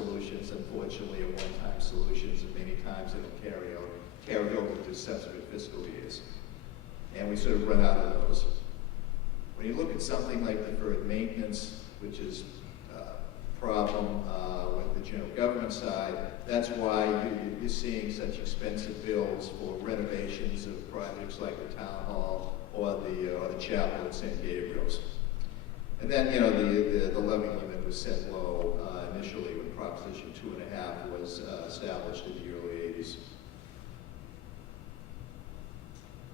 solutions, unfortunately, are one-time solutions, and many times they don't carry over to subsequent fiscal years. And we sort of run out of those. When you look at something like deferred maintenance, which is a problem with the general government side, that's why you're seeing such expensive bills for renovations of projects like the town hall or the chapel at St. Gabriel's. And then, you know, the levy limit was set low initially when Proposition 2.5 was established in the early 80s.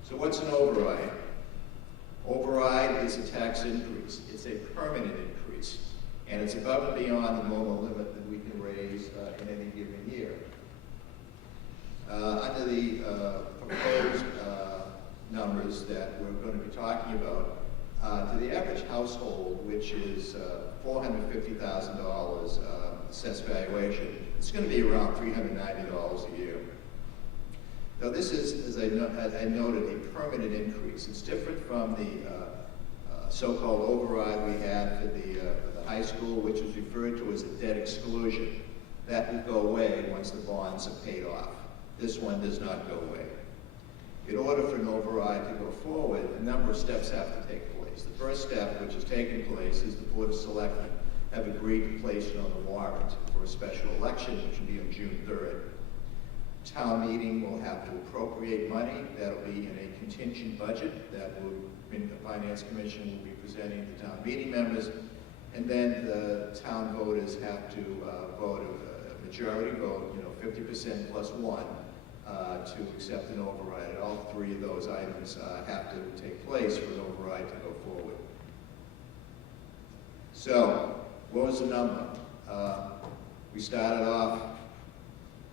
So what's an override? Override is a tax increase. It's a permanent increase. And it's above and beyond the normal limit that we can raise in any given year. Under the proposed numbers that we're going to be talking about, to the average household, which is $450,000 assessed valuation, it's going to be around $390 a year. Now this is, as I noted, a permanent increase. It's different from the so-called override we had for the high school, which was referred to as a debt exclusion. That will go away once the bonds are paid off. This one does not go away. In order for an override to go forward, a number of steps have to take place. The first step, which has taken place, is the Board of Selectmen have agreed to place it on the warrant for a special election, which will be on June 3rd. Town meeting will have to appropriate money. That'll be in a contingent budget that the Finance Commission will be presenting to town meeting members. And then the town voters have to vote a majority vote, 50% plus one, to accept an override. And all three of those items have to take place for an override to go forward. So, what was the number? We started off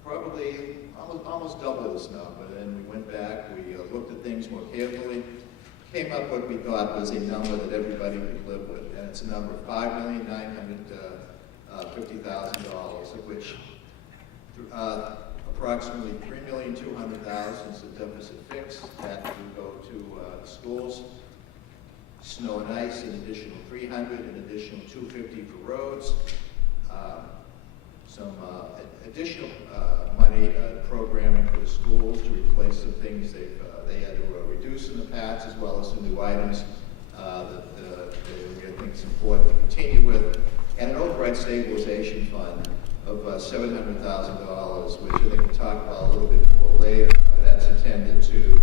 probably almost double this number. Then we went back, we looked at things more carefully, came up with what we thought was a number that everybody could live with, and it's a number of $5,950,000, of which approximately $3,200,000 is a deficit fix. That will go to schools. Snow and ice, an additional $300, an additional $250 for roads. Some additional money programming for the schools to replace some things they had to reduce in the past, as well as some new items that we think it's important to continue with, and an override stabilization fund of $700,000, which I think we'll talk about a little bit more later. That's intended to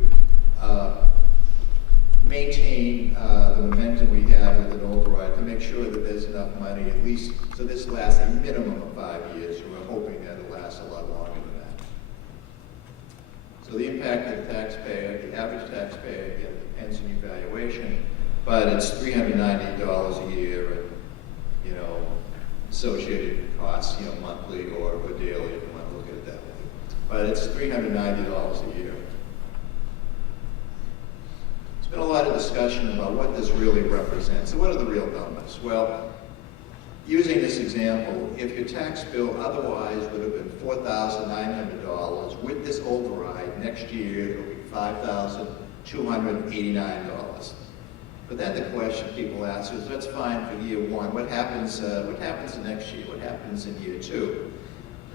maintain the momentum we have with an override, to make sure that there's enough money, at least, so this lasts a minimum of 5 years, and we're hoping that it'll last a lot longer than that. So the impact of the taxpayer, the average taxpayer, again, depends on your valuation, but it's $390 a year, and, associated costs, monthly or daily, if you want to look at it that way. But it's $390 a year. There's been a lot of discussion about what this really represents. So what are the real numbers? Well, using this example, if your tax bill otherwise would have been $4,900, with this override, next year it'll be $5,289. But then the question people ask is, that's fine for year one. What happens in next year? What happens in year two?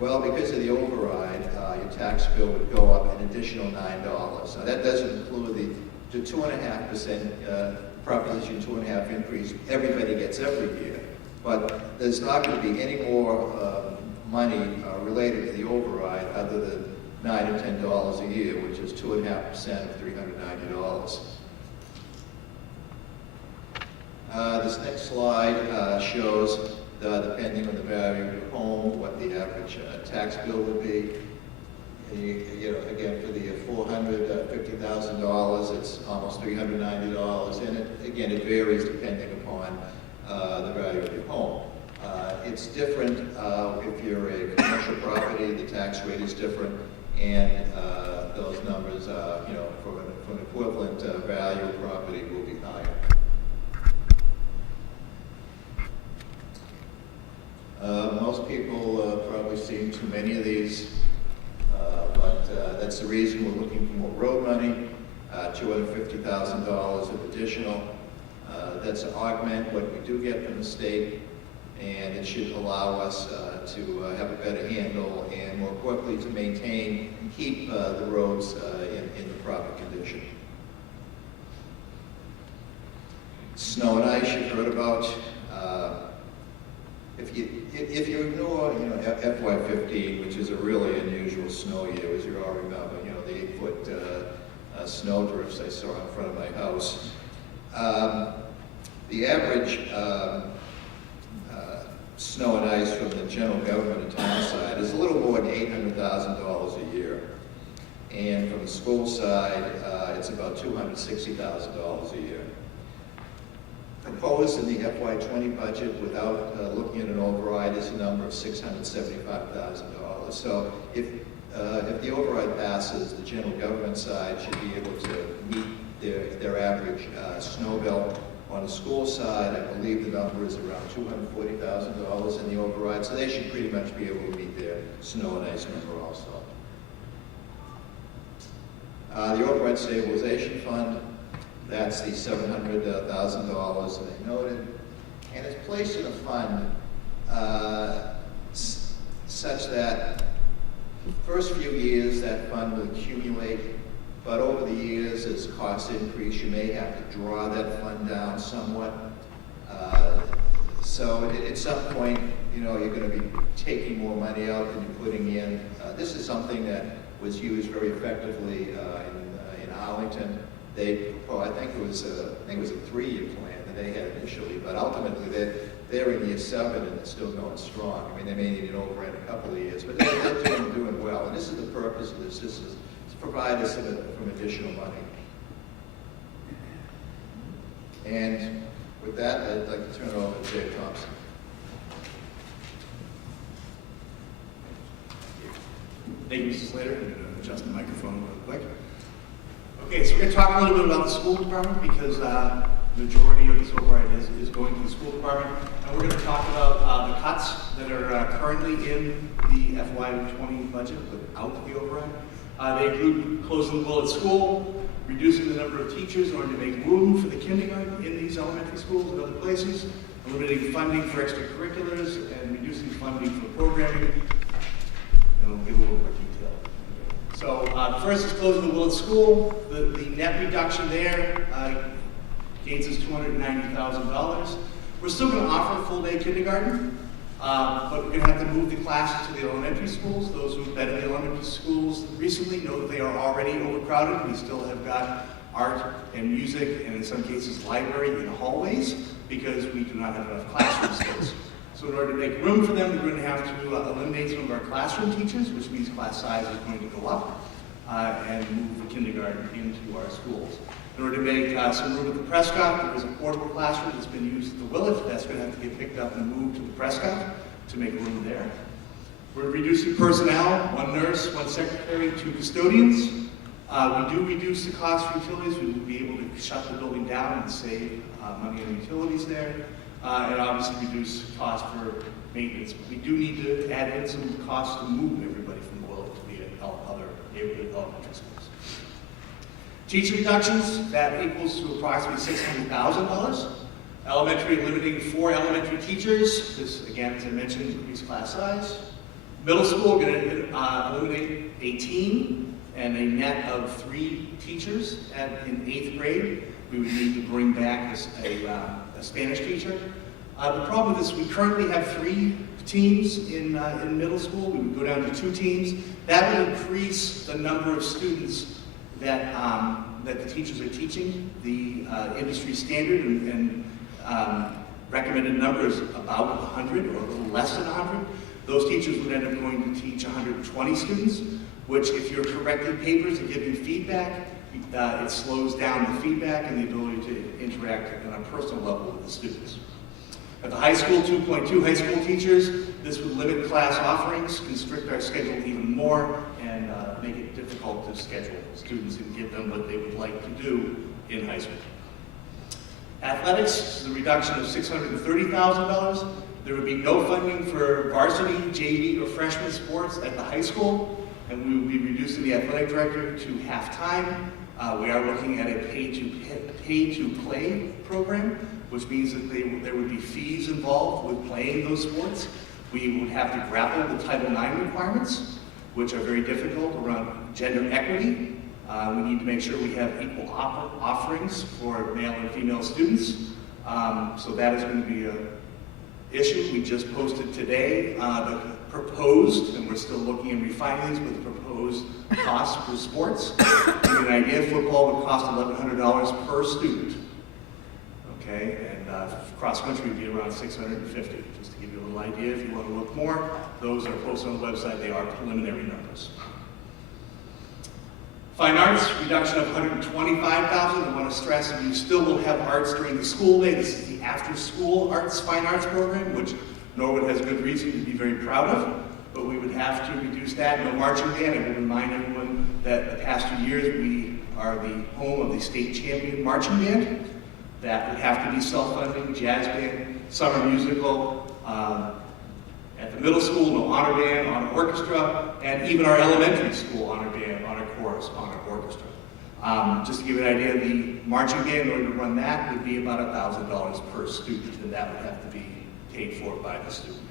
Well, because of the override, your tax bill would go up an additional $9. Now that doesn't include the 2.5% Proposition 2.5 increase everybody gets every year. But there's not going to be any more money related to the override other than $9 or $10 a year, which is 2.5% of $390. This next slide shows, depending on the value of your home, what the average tax bill would be. Again, for the $450,000, it's almost $390, and it varies depending upon the value of your home. It's different if you're a commercial property, the tax rate is different, and those numbers, for an equivalent value of property will be higher. Most people probably seen too many of these, but that's the reason we're looking for more road money, $250,000 of additional. That's to augment what we do get from the state. and it should allow us to have a better handle and more quickly to maintain and keep the roads in the proper condition. Snow and ice you've heard about. If you ignore FY15, which is a really unusual snow year, as you all remember, the 8-foot snow drifts I saw in front of my house. The average snow and ice from the general government and town side is a little more than $800,000 a year. And from the school side, it's about $260,000 a year. Proposed in the FY20 budget without looking at an override is a number of $675,000. So if the override passes, the general government side should be able to meet their average snow bill. On the school side, I believe the number is around $240,000 in the override, so they should pretty much be able to meet their snow and ice number also. The override stabilization fund, that's the $700,000 that I noted, and it's placed in a fund such that the first few years that fund will accumulate, but over the years as costs increase, you may have to draw that fund down somewhat. So at some point, you're going to be taking more money out than you're putting in. This is something that was used very effectively in Arlington. I think it was a 3-year plan that they had initially, but ultimately they're in year 7 and they're still going strong. I mean, they may need an override in a couple of years, but they're doing well. And this is the purpose of this. This is to provide us some additional money. And with that, I'd like to turn it over to Dave Thompson. Thank you, Mr. Slater. I'm going to adjust the microphone real quick. Okay, so we're going to talk a little bit about the school department because the majority of this override is going to the school department. And we're going to talk about the cuts that are currently in the FY20 budget without the override. They include closing the Willett School, reducing the number of teachers in order to make room for the kindergarten in these elementary schools and other places, eliminating funding for extracurriculars, and reducing funding for programming. And I'll give a little more detail. So first is closing the Willett School. The net reduction there gains us $290,000. We're still going to offer full-day kindergarten, but we're going to have to move the classes to the elementary schools. Those who've been in the elementary schools recently know that they are already overcrowded. We still have got art and music, and in some cases library in the hallways, because we do not have enough classroom space. So in order to make room for them, we're going to have to eliminate some of our classroom teachers, which means class size is going to go up, and move the kindergarten into our schools. In order to make some room at the Prescott, there is a portable classroom that's been used at the Willett. That's going to have to get picked up and moved to the Prescott to make room there. We're reducing personnel, 1 nurse, 1 secretary, 2 custodians. We do reduce the cost for utilities. We will be able to shut the building down and save money on utilities there. And obviously reduce cost for maintenance. But we do need to add in some costs to move everybody from the Willett to the other neighborhood elementary schools. Teacher reductions, that equals to approximately $600,000. Elementary, eliminating 4 elementary teachers. This, again, as I mentioned, increased class size. Middle school, we're going to eliminate 18 and a net of 3 teachers in 8th grade. We would need to bring back a Spanish teacher. The problem with this, we currently have 3 teams in middle school. We would go down to 2 teams. That would increase the number of students that the teachers are teaching. The industry standard and recommended number is about 100 or a little less than 100. Those teachers would end up going to teach 120 students, which if you're correcting papers and giving feedback, it slows down the feedback and the ability to interact on a personal level with the students. At the high school, 2.2 high school teachers. This would limit class offerings, constrict our schedule even more, and make it difficult to schedule students and give them what they would like to do in high school. Athletics is a reduction of $630,000. There would be no funding for varsity, JV, or freshman sports at the high school, and we will be reducing the athletic director to half-time. We are looking at a pay-to-play program, which means that there would be fees involved with playing those sports. We would have to grapple with Title IX requirements, which are very difficult around gender equity. We need to make sure we have equal offerings for male and female students. So that is going to be an issue. We just posted today the proposed, and we're still looking and refining these, but the proposed costs for sports. To give you an idea, football would cost $1,100 per student. Okay, and cross-country would be around $650. Just to give you a little idea, if you want to look more, those are posted on the website. They are preliminary numbers. Fine arts, reduction of $125,000. I want to stress that you still will have arts during the school day. This is the after-school fine arts program, which Norwood has good reason to be very proud of, but we would have to reduce that. No marching band. I will remind everyone that the past 2 years we are the home of the state champion marching band. That would have to be self-funding, jazz band, summer musical. At the middle school, no honor band, honor orchestra, and even our elementary school honor band, honor chorus, honor orchestra. Just to give you an idea, the marching band, in order to run that, would be about $1,000 per student, and that would have to be paid for by the student.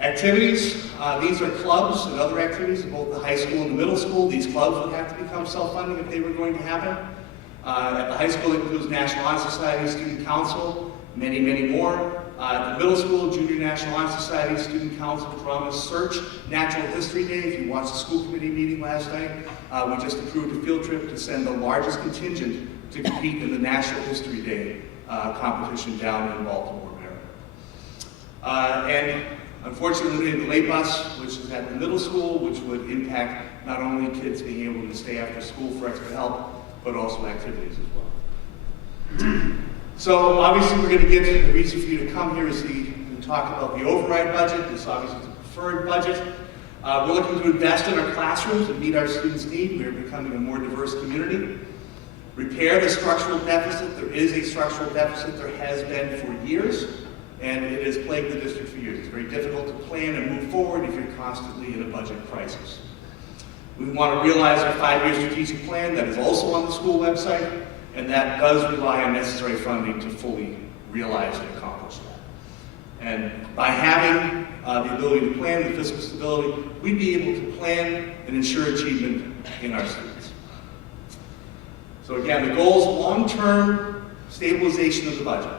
Activities, these are clubs and other activities in both the high school and the middle school. These clubs would have to become self-funding if they were going to happen. At the high school, it includes National Honor Society, Student Council, many, many more. At the middle school, Junior National Honor Society, Student Council, Drama Search, Natural History Day. If you watched the school committee meeting last night, we just approved a field trip to send the largest contingent to compete in the National History Day competition down in Baltimore, Maryland. And unfortunately, the late bus, which is at the middle school, which would impact not only kids being able to stay after school for extra help, but also activities as well. So obviously we're going to get the reason for you to come here is to talk about the override budget. This obviously is a preferred budget. We're looking to invest in our classrooms and meet our students' needs. We're becoming a more diverse community. Repair the structural deficit. There is a structural deficit. There has been for years, and it has plagued the district for years. It's very difficult to plan and move forward if you're constantly in a budget crisis. We want to realize our 5-year strategic plan that is also on the school website, and that does rely on necessary funding to fully realize and accomplish that. And by having the ability to plan the fiscal stability, we'd be able to plan and ensure achievement in our students. So again, the goal is long-term stabilization of the budget.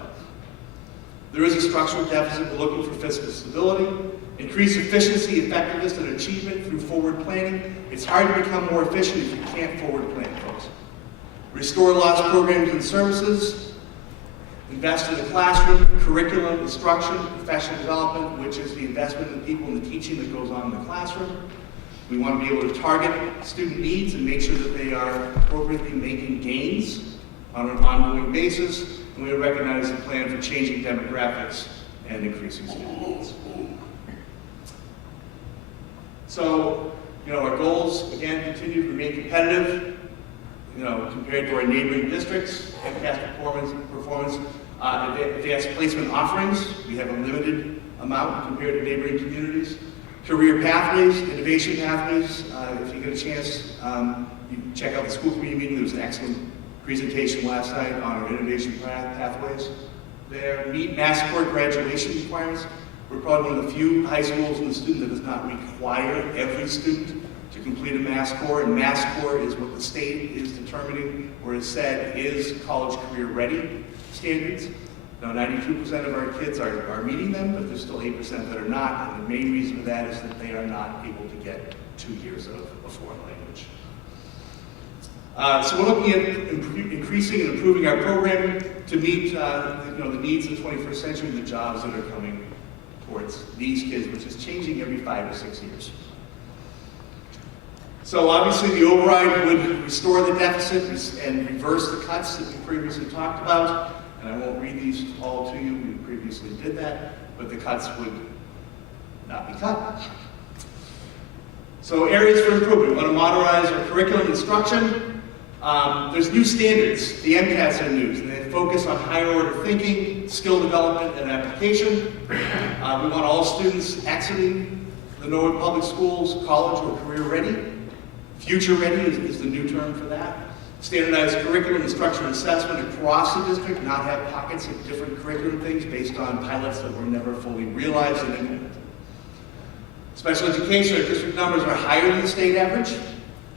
There is a structural deficit. We're looking for fiscal stability. Increase efficiency, effectiveness, and achievement through forward planning. It's hard to become more efficient if you can't forward plan, folks. Restore lost programs and services. Invest in the classroom, curriculum, instruction, professional development, which is the investment in the people and the teaching that goes on in the classroom. We want to be able to target student needs and make sure that they are appropriately making gains on an ongoing basis. And we recognize a plan for changing demographics and increasing student needs. So, our goals, again, continue to remain competitive, compared to our neighboring districts, MCAS performance, advanced placement offerings. We have a limited amount compared to neighboring communities. Career pathways, innovation pathways. If you get a chance, you can check out the school committee meeting. There was an excellent presentation last night on our innovation pathways there. Meet MassCore graduation requirements. We're probably one of the few high schools in the student that does not require every student to complete a MassCore, and MassCore is what the state is determining, or has said is college career ready standards. Now 92% of our kids are meeting them, but there's still 8% that are not, and the main reason for that is that they are not able to get 2 years of a foreign language. So we're looking at increasing and improving our programming to meet the needs of the 21st century and the jobs that are coming towards these kids, which is changing every 5 or 6 years. So obviously the override would restore the deficit and reverse the cuts that we previously talked about. And I won't read these all to you, we previously did that, but the cuts would not be cut. So areas for improvement. We want to modernize our curriculum instruction. There's new standards. The MCAS are new, and they focus on higher order thinking, skill development, and application. We want all students exiting the Norwood Public Schools college or career ready. Future ready is the new term for that. Standardized curriculum, instruction, and assessment across the district, not have pockets of different curriculum things based on pilots that were never fully realized and implemented. Special education, our district numbers are higher than the state average.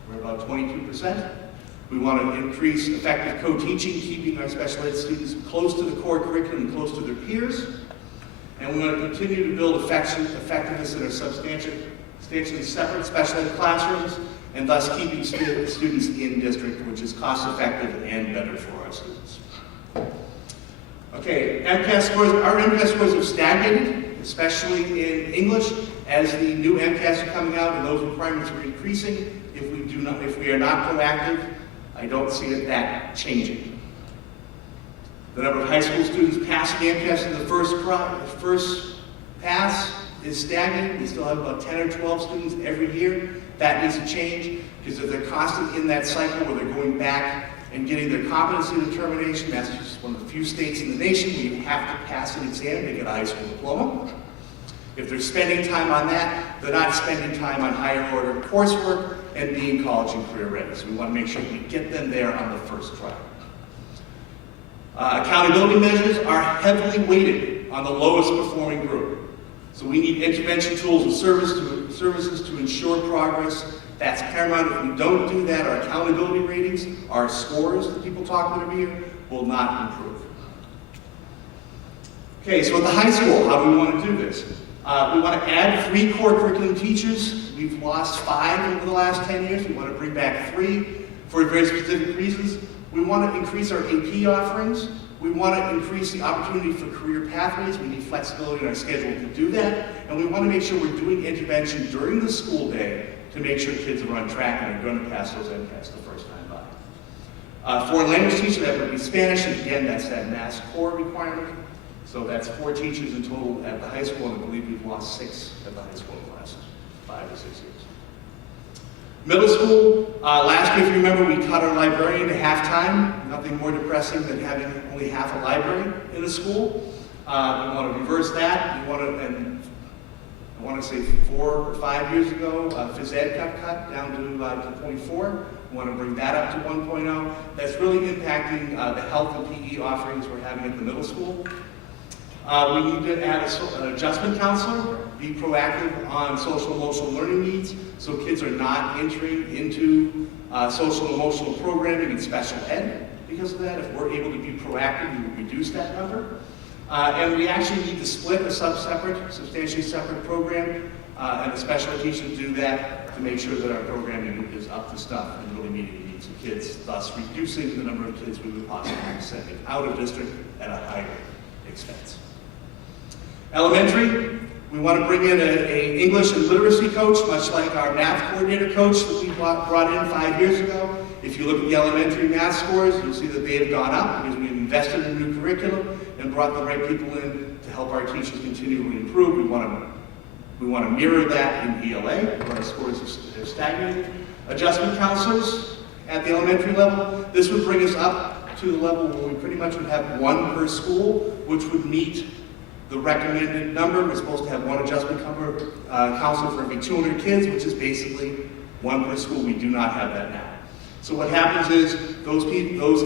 We're about 22%. We want to increase effective co-teaching, keeping our special ed students close to the core curriculum and close to their peers. And we want to continue to build effectiveness in our substantially separate special ed classrooms, and thus keeping students in district, which is cost effective and better for our students. Okay, MCAS scores, our MCAS scores have stagnated, especially in English, as the new MCAS are coming out and those requirements are increasing. If we are not proactive, I don't see that changing. The number of high school students passing the MCAS in the first pass is stagnant. We still have about 10 or 12 students every year. That needs to change, because if they're constantly in that cycle where they're going back and getting their competency determination, Massachusetts is one of the few states in the nation where you have to pass an exam to get a high school diploma. If they're spending time on that, they're not spending time on higher order coursework and being college and career ready. So we want to make sure we get them there on the first try. Accountability measures are heavily weighted on the lowest performing group. So we need intervention tools and services to ensure progress. That's paramount. If we don't do that, our accountability ratings, our scores that people talk about here, will not improve. Okay, so at the high school, how do we want to do this? We want to add 3 core curriculum teachers. We've lost 5 over the last 10 years. We want to bring back 3 for very specific reasons. We want to increase our AP offerings. We want to increase the opportunity for career pathways. We need flexibility in our schedule to do that. And we want to make sure we're doing intervention during the school day to make sure kids are on track and are going to pass those MCAS the first time by. Foreign language teacher, that would be Spanish. And again, that's that Mass core requirement. So that's 4 teachers in total at the high school, and I believe we've lost 6 at the high school classes, 5 or 6 years. Middle school, last year, if you remember, we cut our librarian to half-time. Nothing more depressing than having only half a library in a school. We want to reverse that. We want to, and I want to say 4 or 5 years ago, phys ed got cut down to 0.4. We want to bring that up to 1.0. That's really impacting the health and PE offerings we're having at the middle school. We need to add an adjustment counselor, be proactive on social and emotional learning needs, so kids are not entering into social and emotional programming and special ed because of that. If we're able to be proactive, we will reduce that number. And we actually need to split a substantially separate program, and a special education to do that to make sure that our programming is up to stuff and really meeting the needs of kids, thus reducing the number of kids we would possibly be sending out of district at a higher expense. Elementary, we want to bring in an English and literacy coach, much like our math coordinator coach that we brought in 5 years ago. If you look at the elementary math scores, you'll see that they have gone up because we've invested in a new curriculum and brought the right people in to help our teachers continually improve. We want to mirror that in ELA, where our scores are stagnated. Adjustment counselors at the elementary level, this would bring us up to the level where we pretty much would have 1 per school, which would meet the recommended number. We're supposed to have 1 adjustment counselor for every 200 kids, which is basically 1 per school. We do not have that now. So what happens is those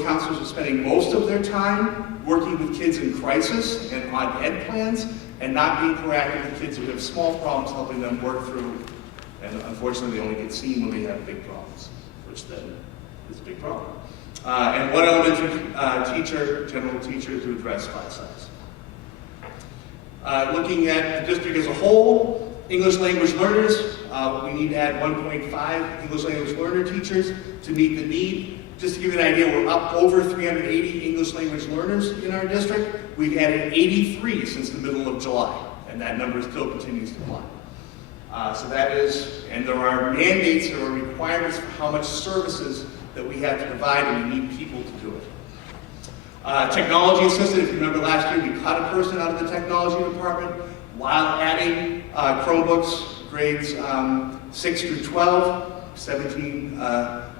counselors are spending most of their time working with kids in crisis and on ed plans, and not being proactive with kids who have small problems, helping them work through. And unfortunately, they only get seen when they have big problems, which then is a big problem. And 1 elementary teacher, general teacher, to address class size. Looking at the district as a whole, English language learners, we need to add 1.5 English language learner teachers to meet the need. Just to give you an idea, we're up over 380 English language learners in our district. We've added 83 since the middle of July, and that number still continues to climb. So that is, and there are mandates, there are requirements for how much services that we have to provide, and we need people to do it. Technology assistant, if you remember last year, we cut a person out of the technology department while adding Chromebooks, grades 6 through 12,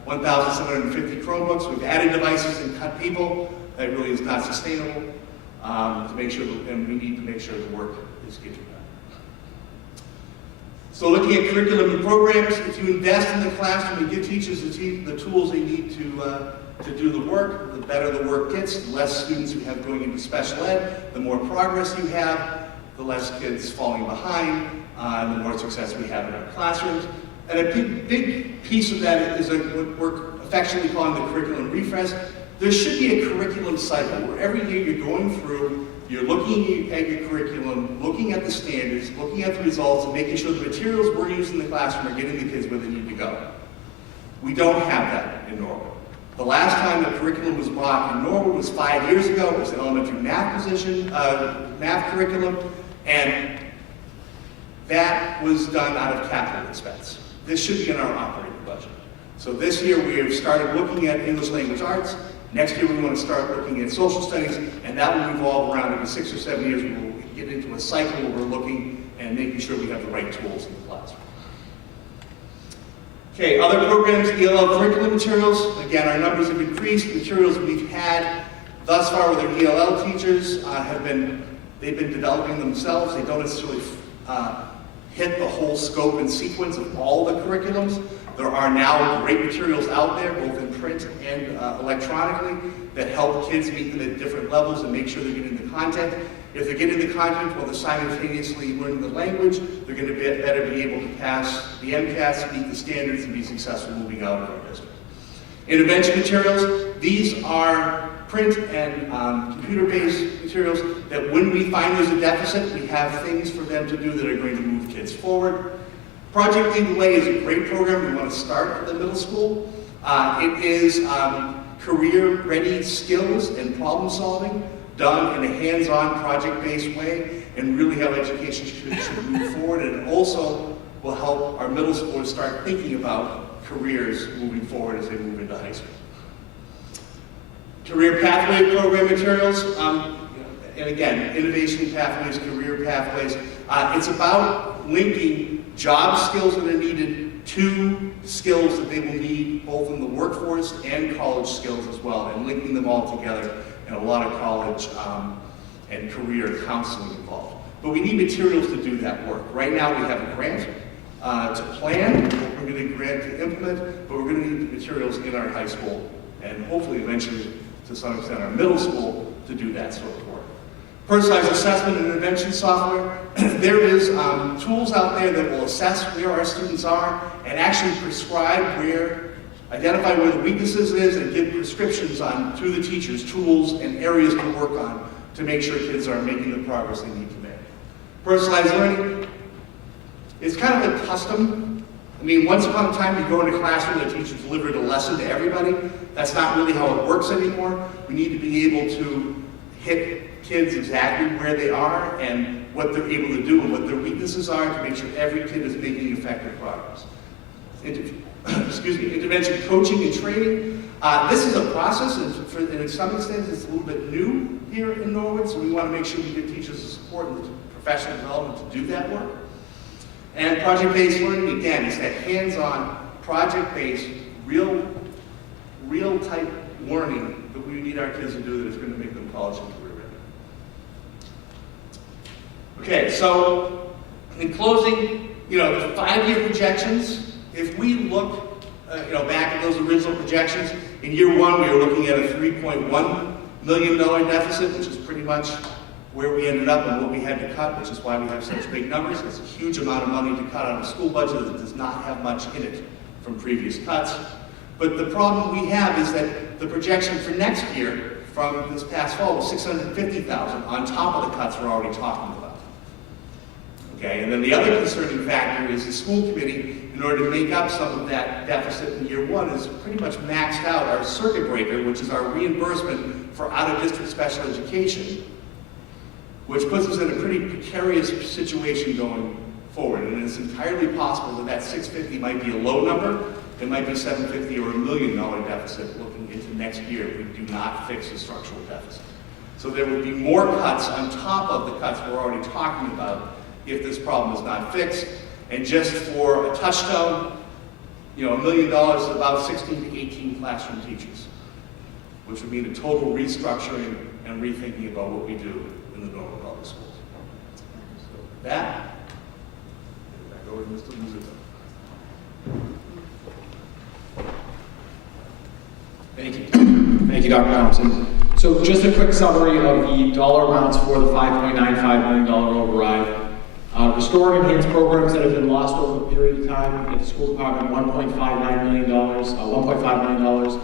1,750 Chromebooks. We've added devices and cut people. That really is not sustainable to make sure, and we need to make sure the work is getting done. So looking at curriculum and programs, if you invest in the classroom and give teachers the tools they need to to do the work, the better the work gets, the less students we have going into special ed, the more progress you have, the less kids falling behind, and the more success we have in our classrooms. And a big piece of that is what we're affectionately calling the curriculum refresh. There should be a curriculum cycle where every year you're going through, you're looking at your curriculum, looking at the standards, looking at the results, and making sure the materials we're using in the classroom are getting the kids where they need to go. We don't have that in Norwood. The last time the curriculum was bought in Norwood was 5 years ago. It was the elementary math math curriculum, and that was done out of capital expense. This should be in our operating budget. So this year we have started looking at English language arts. Next year we want to start looking at social studies, and that will revolve around every 6 or 7 years. We will get into a cycle where we're looking and making sure we have the right tools in the classroom. Okay, other programs, ELL curriculum materials. Again, our numbers have increased. Materials we've had thus far with our ELL teachers they've been developing themselves. They don't necessarily hit the whole scope and sequence of all the curriculums. There are now great materials out there, both in print and electronically, that help kids meet them at different levels and make sure they're getting the content. If they're getting the content while they're simultaneously learning the language, they're going to better be able to pass the MCAS, meet the standards, and be successful moving out of our district. Intervention materials, these are print and computer-based materials that when we find there's a deficit, we have things for them to do that are going to move kids forward. Project Lead the Way is a great program we want to start at the middle school. It is career-ready skills and problem solving done in a hands-on project-based way, and really how education should move forward, and also will help our middle schoolers start thinking about careers moving forward as they move into high school. Career Pathway program materials, and again, innovation pathways, career pathways. It's about linking job skills that are needed to skills that they will need both in the workforce and college skills as well, and linking them all together, and a lot of college and career counseling involved. But we need materials to do that work. Right now we have a grant to plan, we're going to need a grant to implement, but we're going to need the materials in our high school, and hopefully eventually to some extent our middle school, to do that sort of work. Personalized assessment and intervention software. There is tools out there that will assess where our students are and actually identify where the weaknesses is and give prescriptions on, through the teachers, tools and areas to work on to make sure kids are making the progress they need to make. Personalized learning is kind of a custom. I mean, once upon a time, you go into a classroom, the teacher delivered a lesson to everybody. That's not really how it works anymore. We need to be able to hit kids exactly where they are and what they're able to do and what their weaknesses are to make sure every kid is making effective progress. Intervention coaching and training. This is a process, and in some extent it's a little bit new here in Norwood, so we want to make sure we give teachers the support and the professional development to do that work. And project-based learning, again, is that hands-on, project-based, real type learning that we need our kids to do that is going to make them college and career ready. Okay, so in closing, the 5-year projections, if we look back at those original projections, in year one we were looking at a $3.1 million deficit, which is pretty much where we ended up and what we had to cut, which is why we have such big numbers. It's a huge amount of money to cut on a school budget that does not have much in it from previous cuts. But the problem we have is that the projection for next year from this past fall was $650,000 on top of the cuts we're already talking about. Okay, and then the other concerning factor is the school committee, in order to make up some of that deficit in year one, is pretty much maxed out our circuit breaker, which is our reimbursement for out-of-district special education, which puts us in a pretty precarious situation going forward. And it's entirely possible that $650 might be a low number. It might be $750 or $1 million deficit looking into next year if we do not fix the structural deficit. So there would be more cuts on top of the cuts we're already talking about if this problem is not fixed. And just for a touchstone, $1 million is about 16 to 18 classroom teachers, which would mean a total restructuring and rethinking about what we do in the Norwood Public Schools. So with that, back over to Mr. Luzuka. Thank you. Dr. Thompson. So just a quick summary of the dollar amounts for the $5.95 million override. Restore and enhance programs that have been lost over a period of time at the school department, $1.59 million, $1.5 million.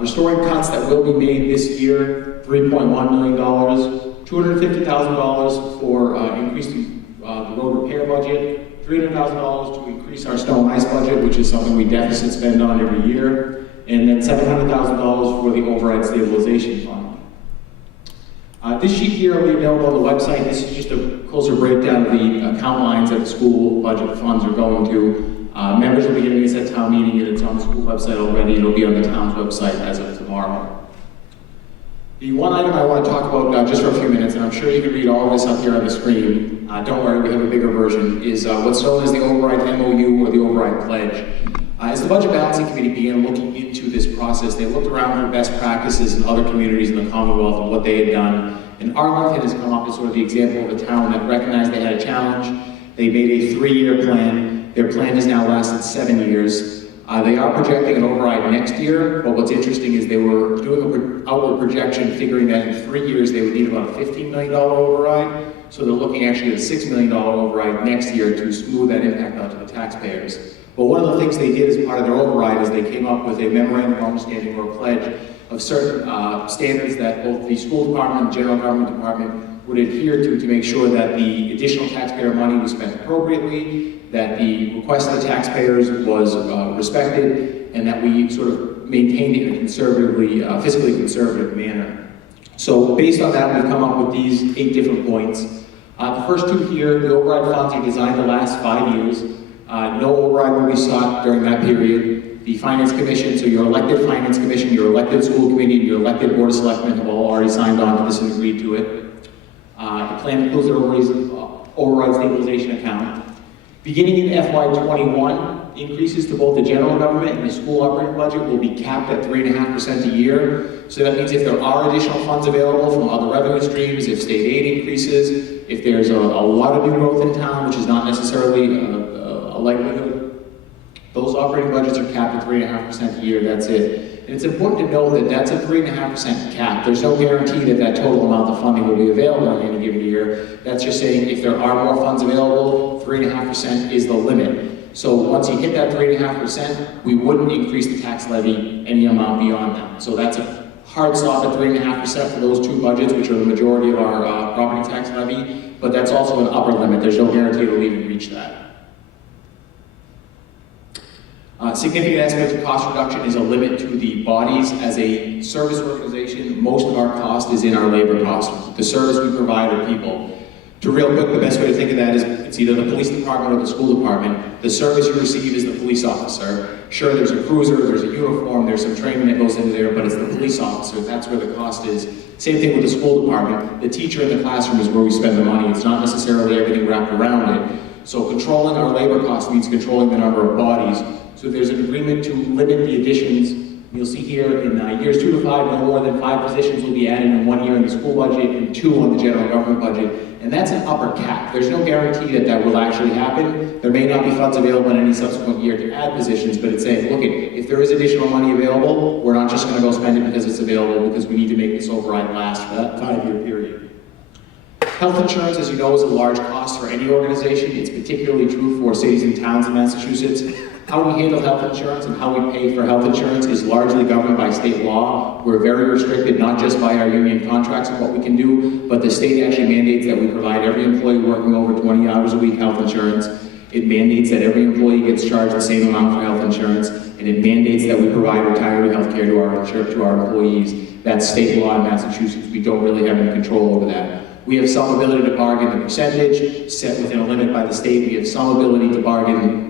Restoring cuts that will be made this year, $3.1 million. $250,000 for increasing the road repair budget, $300,000 to increase our snow and ice budget, which is something we deficit spend on every year, and then $700,000 for the override stabilization fund. This sheet here will be available on the website. This is just a closer breakdown of the account lines that the school budget funds are going to. Members will be getting this at town meeting, and it's on the school website already. It'll be on the town's website as of tomorrow. The one item I want to talk about just for a few minutes, and I'm sure you can read all of this up here on the screen, don't worry, we have a bigger version, is what's known as the override MOU or the override pledge. As the Budget Balancing Committee began looking into this process, they looked around for best practices in other communities in the Commonwealth and what they had done. And Arlington has come up as sort of the example of a town that recognized they had a challenge. They made a 3-year plan. Their plan has now lasted 7 years. They are projecting an override next year, but what's interesting is they were doing an outward projection, figuring that in 3 years they would need about a $15 million override. So they're looking actually at a $6 million override next year to smooth that impact out to the taxpayers. But one of the things they did as part of their override is they came up with a memorandum of understanding or a pledge of certain standards that both the school department and general government department would adhere to make sure that the additional taxpayer money was spent appropriately, that the request of the taxpayers was respected, and that we sort of maintained it in a conservatively, fiscally conservative manner. So based on that, we've come up with these 8 different points. The first 2 here, the override funds are designed to last 5 years. No override will be sought during that period. The Finance Commission, so your elected Finance Commission, your elected school committee, and your elected Board of Selectmen have all already signed on to this and agreed to it. The plan includes an override stabilization account. Beginning in FY21, increases to both the general government and the school operating budget will be capped at 3.5% a year. So that means if there are additional funds available from other revenue streams, if state aid increases, if there's a lot of new growth in town, which is not necessarily a likelihood, those operating budgets are capped at 3.5% a year, that's it. And it's important to know that that's a 3.5% cap. There's no guarantee that that total amount of funding will be available in any given year. That's just saying if there are more funds available, 3.5% is the limit. So once you hit that 3.5%, we wouldn't increase the tax levy any amount beyond that. So that's a hard stop at 3.5% for those 2 budgets, which are the majority of our property tax levy, but that's also an upper limit. There's no guarantee it'll even reach that. Significant aspect of cost reduction is a limit to the bodies. As a service organization, most of our cost is in our labor cost. The service we provide are people. To real quick, the best way to think of that is it's either the police department or the school department. The service you receive is the police officer. Sure, there's a cruiser, there's a uniform, there's some training that goes into there, but it's the police officer. That's where the cost is. Same thing with the school department. The teacher in the classroom is where we spend the money. It's not necessarily everything wrapped around it. So controlling our labor cost means controlling the number of bodies. So there's an agreement to limit the additions. You'll see here in years 2 to 5, no more than 5 positions will be added in 1 year in the school budget and 2 on the general government budget. And that's an upper cap. There's no guarantee that that will actually happen. There may not be funds available in any subsequent year to add positions, but it's saying, look, if there is additional money available, we're not just going to go spend it because it's available, because we need to make this override last for that 5-year period. Health insurance, as you know, is a large cost for any organization. It's particularly true for cities and towns in Massachusetts. How we handle health insurance and how we pay for health insurance is largely governed by state law. We're very restricted, not just by our union contracts and what we can do, but the state actually mandates that we provide every employee working over 20 hours a week health insurance. It mandates that every employee gets charged the same amount for health insurance, and it mandates that we provide retiree health care to our employees. That's state law in Massachusetts. We don't really have any control over that. We have some ability to bargain the percentage set within a limit by the state. We have some ability to bargain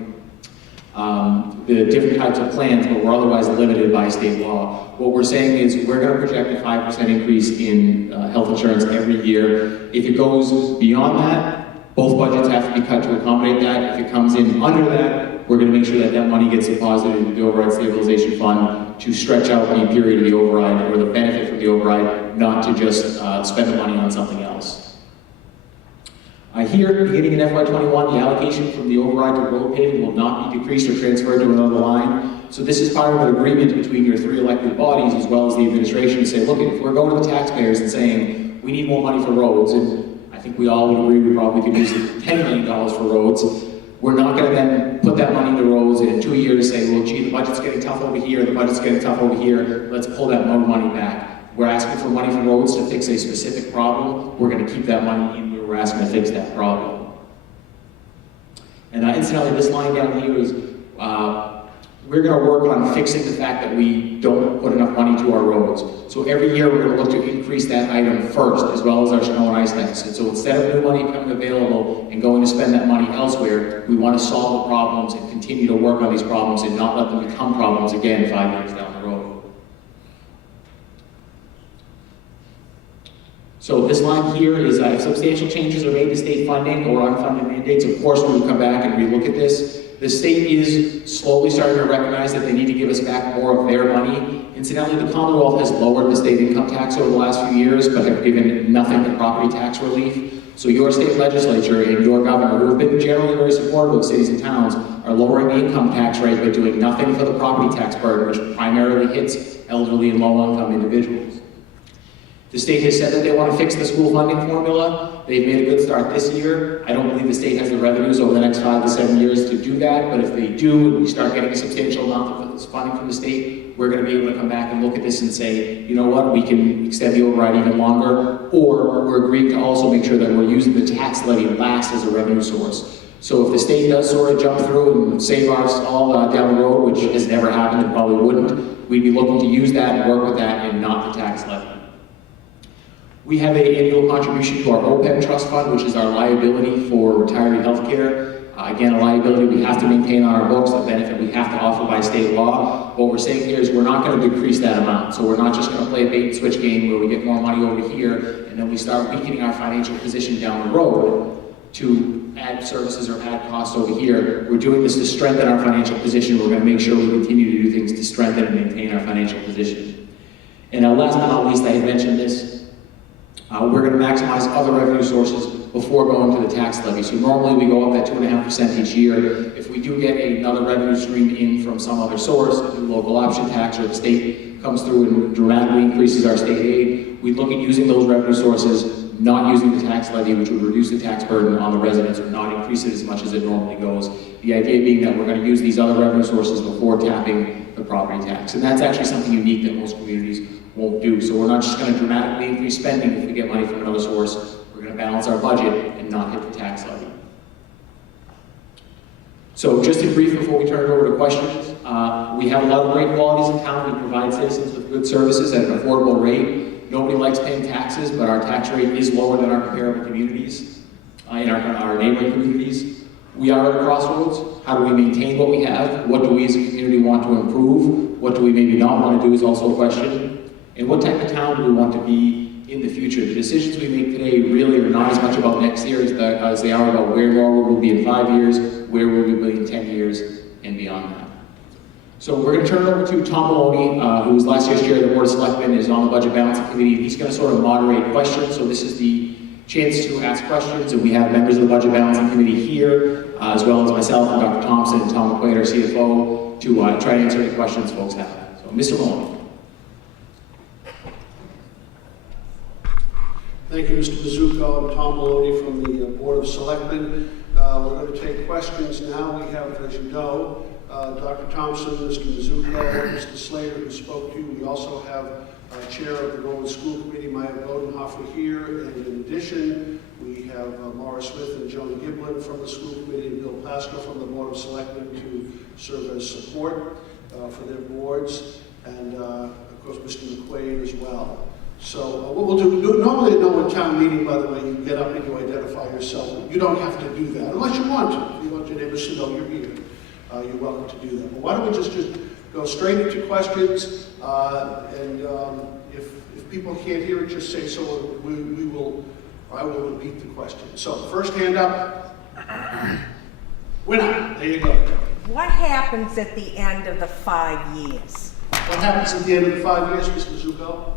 the different types of plans, but we're otherwise limited by state law. What we're saying is we're going to project a 5% increase in health insurance every year. If it goes beyond that, both budgets have to be cut to accommodate that. If it comes in under that, we're going to make sure that that money gets deposited into the override stabilization fund to stretch out the period of the override or the benefit from the override, not to just spend the money on something else. Here, beginning in FY21, the allocation from the override to road paving will not be decreased or transferred to another line. So this is part of an agreement between your 3 elected bodies as well as the administration to say, look, if we're going to the taxpayers and saying, we need more money for roads, and I think we all would agree we probably could use $10 million for roads, we're not going to then put that money into roads and in 2 years say, well, gee, the budget's getting tough over here, the budget's getting tough over here, let's pull that more money back. We're asking for money for roads to fix a specific problem. We're going to keep that money in where we're asking to fix that problem. And incidentally, this line down here is, we're going to work on fixing the fact that we don't put enough money to our roads. So every year we're going to look to increase that item first, as well as our snow and ice deficit. So instead of new money coming available and going to spend that money elsewhere, we want to solve the problems and continue to work on these problems and not let them become problems again 5 years down the road. So this line here is if substantial changes are made to state funding or unfunded mandates, of course we will come back and relook at this. The state is slowly starting to recognize that they need to give us back more of their money. Incidentally, the Commonwealth has lowered the state income tax over the last few years, but have given nothing to property tax relief. So your state legislature and your governor, who have been generally very supportive of cities and towns, are lowering the income tax rate but doing nothing for the property tax burden, which primarily hits elderly and low-income individuals. The state has said that they want to fix the school funding formula. They've made a good start this year. I don't believe the state has the revenues over the next 5 to 7 years to do that, but if they do, and we start getting a substantial amount of funding from the state, we're going to be able to come back and look at this and say, you know what, we can extend the override even longer, or we're agreeing to also make sure that we're using the tax levy last as a revenue source. So if the state does sort of jump through and save us all down the road, which has never happened and probably wouldn't, we'd be looking to use that and work with that and not the tax levy. We have an annual contribution to our OPEB trust fund, which is our liability for retiree health care. Again, a liability we have to maintain on our books, a benefit we have to offer by state law. What we're saying here is we're not going to decrease that amount. So we're not just going to play a bait and switch game where we get more money over here and then we start weakening our financial position down the road to add services or add costs over here. We're doing this to strengthen our financial position. We're going to make sure we continue to do things to strengthen and maintain our financial position. And last but not least, I had mentioned this, we're going to maximize other revenue sources before going to the tax levy. So normally we go up that 2.5% each year. If we do get another revenue stream in from some other source, a new local option tax, or the state comes through and dramatically increases our state aid, we look at using those revenue sources, not using the tax levy, which would reduce the tax burden on the residents or not increase it as much as it normally goes. The idea being that we're going to use these other revenue sources before tapping the property tax. And that's actually something unique that most communities won't do. So we're not just going to dramatically increase spending if we get money from another source. We're going to balance our budget and not hit the tax levy. So just in brief before we turn it over to questions, we have a lot of great qualities in town. We provide citizens with good services at an affordable rate. Nobody likes paying taxes, but our tax rate is lower than our comparable communities, in our neighboring communities. We are at a crossroads. How do we maintain what we have? What do we as a community want to improve? What do we maybe not want to do is also a question. And what type of town do we want to be in the future? The decisions we make today really are not as much about next year as they are about where Norwood will be in 5 years, where will we be in 10 years, and beyond that. So we're going to turn it over to Tom Maloney, who was last year's chair of the Board of Selectmen, is on the Budget Balancing Committee. He's going to sort of moderate questions. So this is the chance to ask questions, and we have members of the Budget Balancing Committee here, as well as myself and Dr. Thompson and Tom McQuaid, our CFO, to try to answer any questions folks have. So Mr. Maloney. Thank you, Mr. Mazzucco. I'm Tom Maloney from the Board of Selectmen. We're going to take questions now. We have, as you know, Dr. Thompson, Mr. Mazzucco, Mr. Slater, who spoke to you. We also have Chair of the Norwood School Committee, Maya Bodenhofer, here. And in addition, we have Maura Smith and Joan Giblin from the School Committee and Bill Pasco from the Board of Selectmen to serve as support for their boards. And, of course, Mr. McQuaid as well. So what we'll do, normally at no town meeting, by the way, you get up and you identify yourself. You don't have to do that, unless you want to. If you want your neighbors to know you're here, you're welcome to do that. But why don't we just go straight into questions, and if people can't hear it, just say so. I will repeat the question. So first hand up. Winner, there you go. What happens at the end of the 5 years? What happens at the end of the 5 years, Mr. Zucco?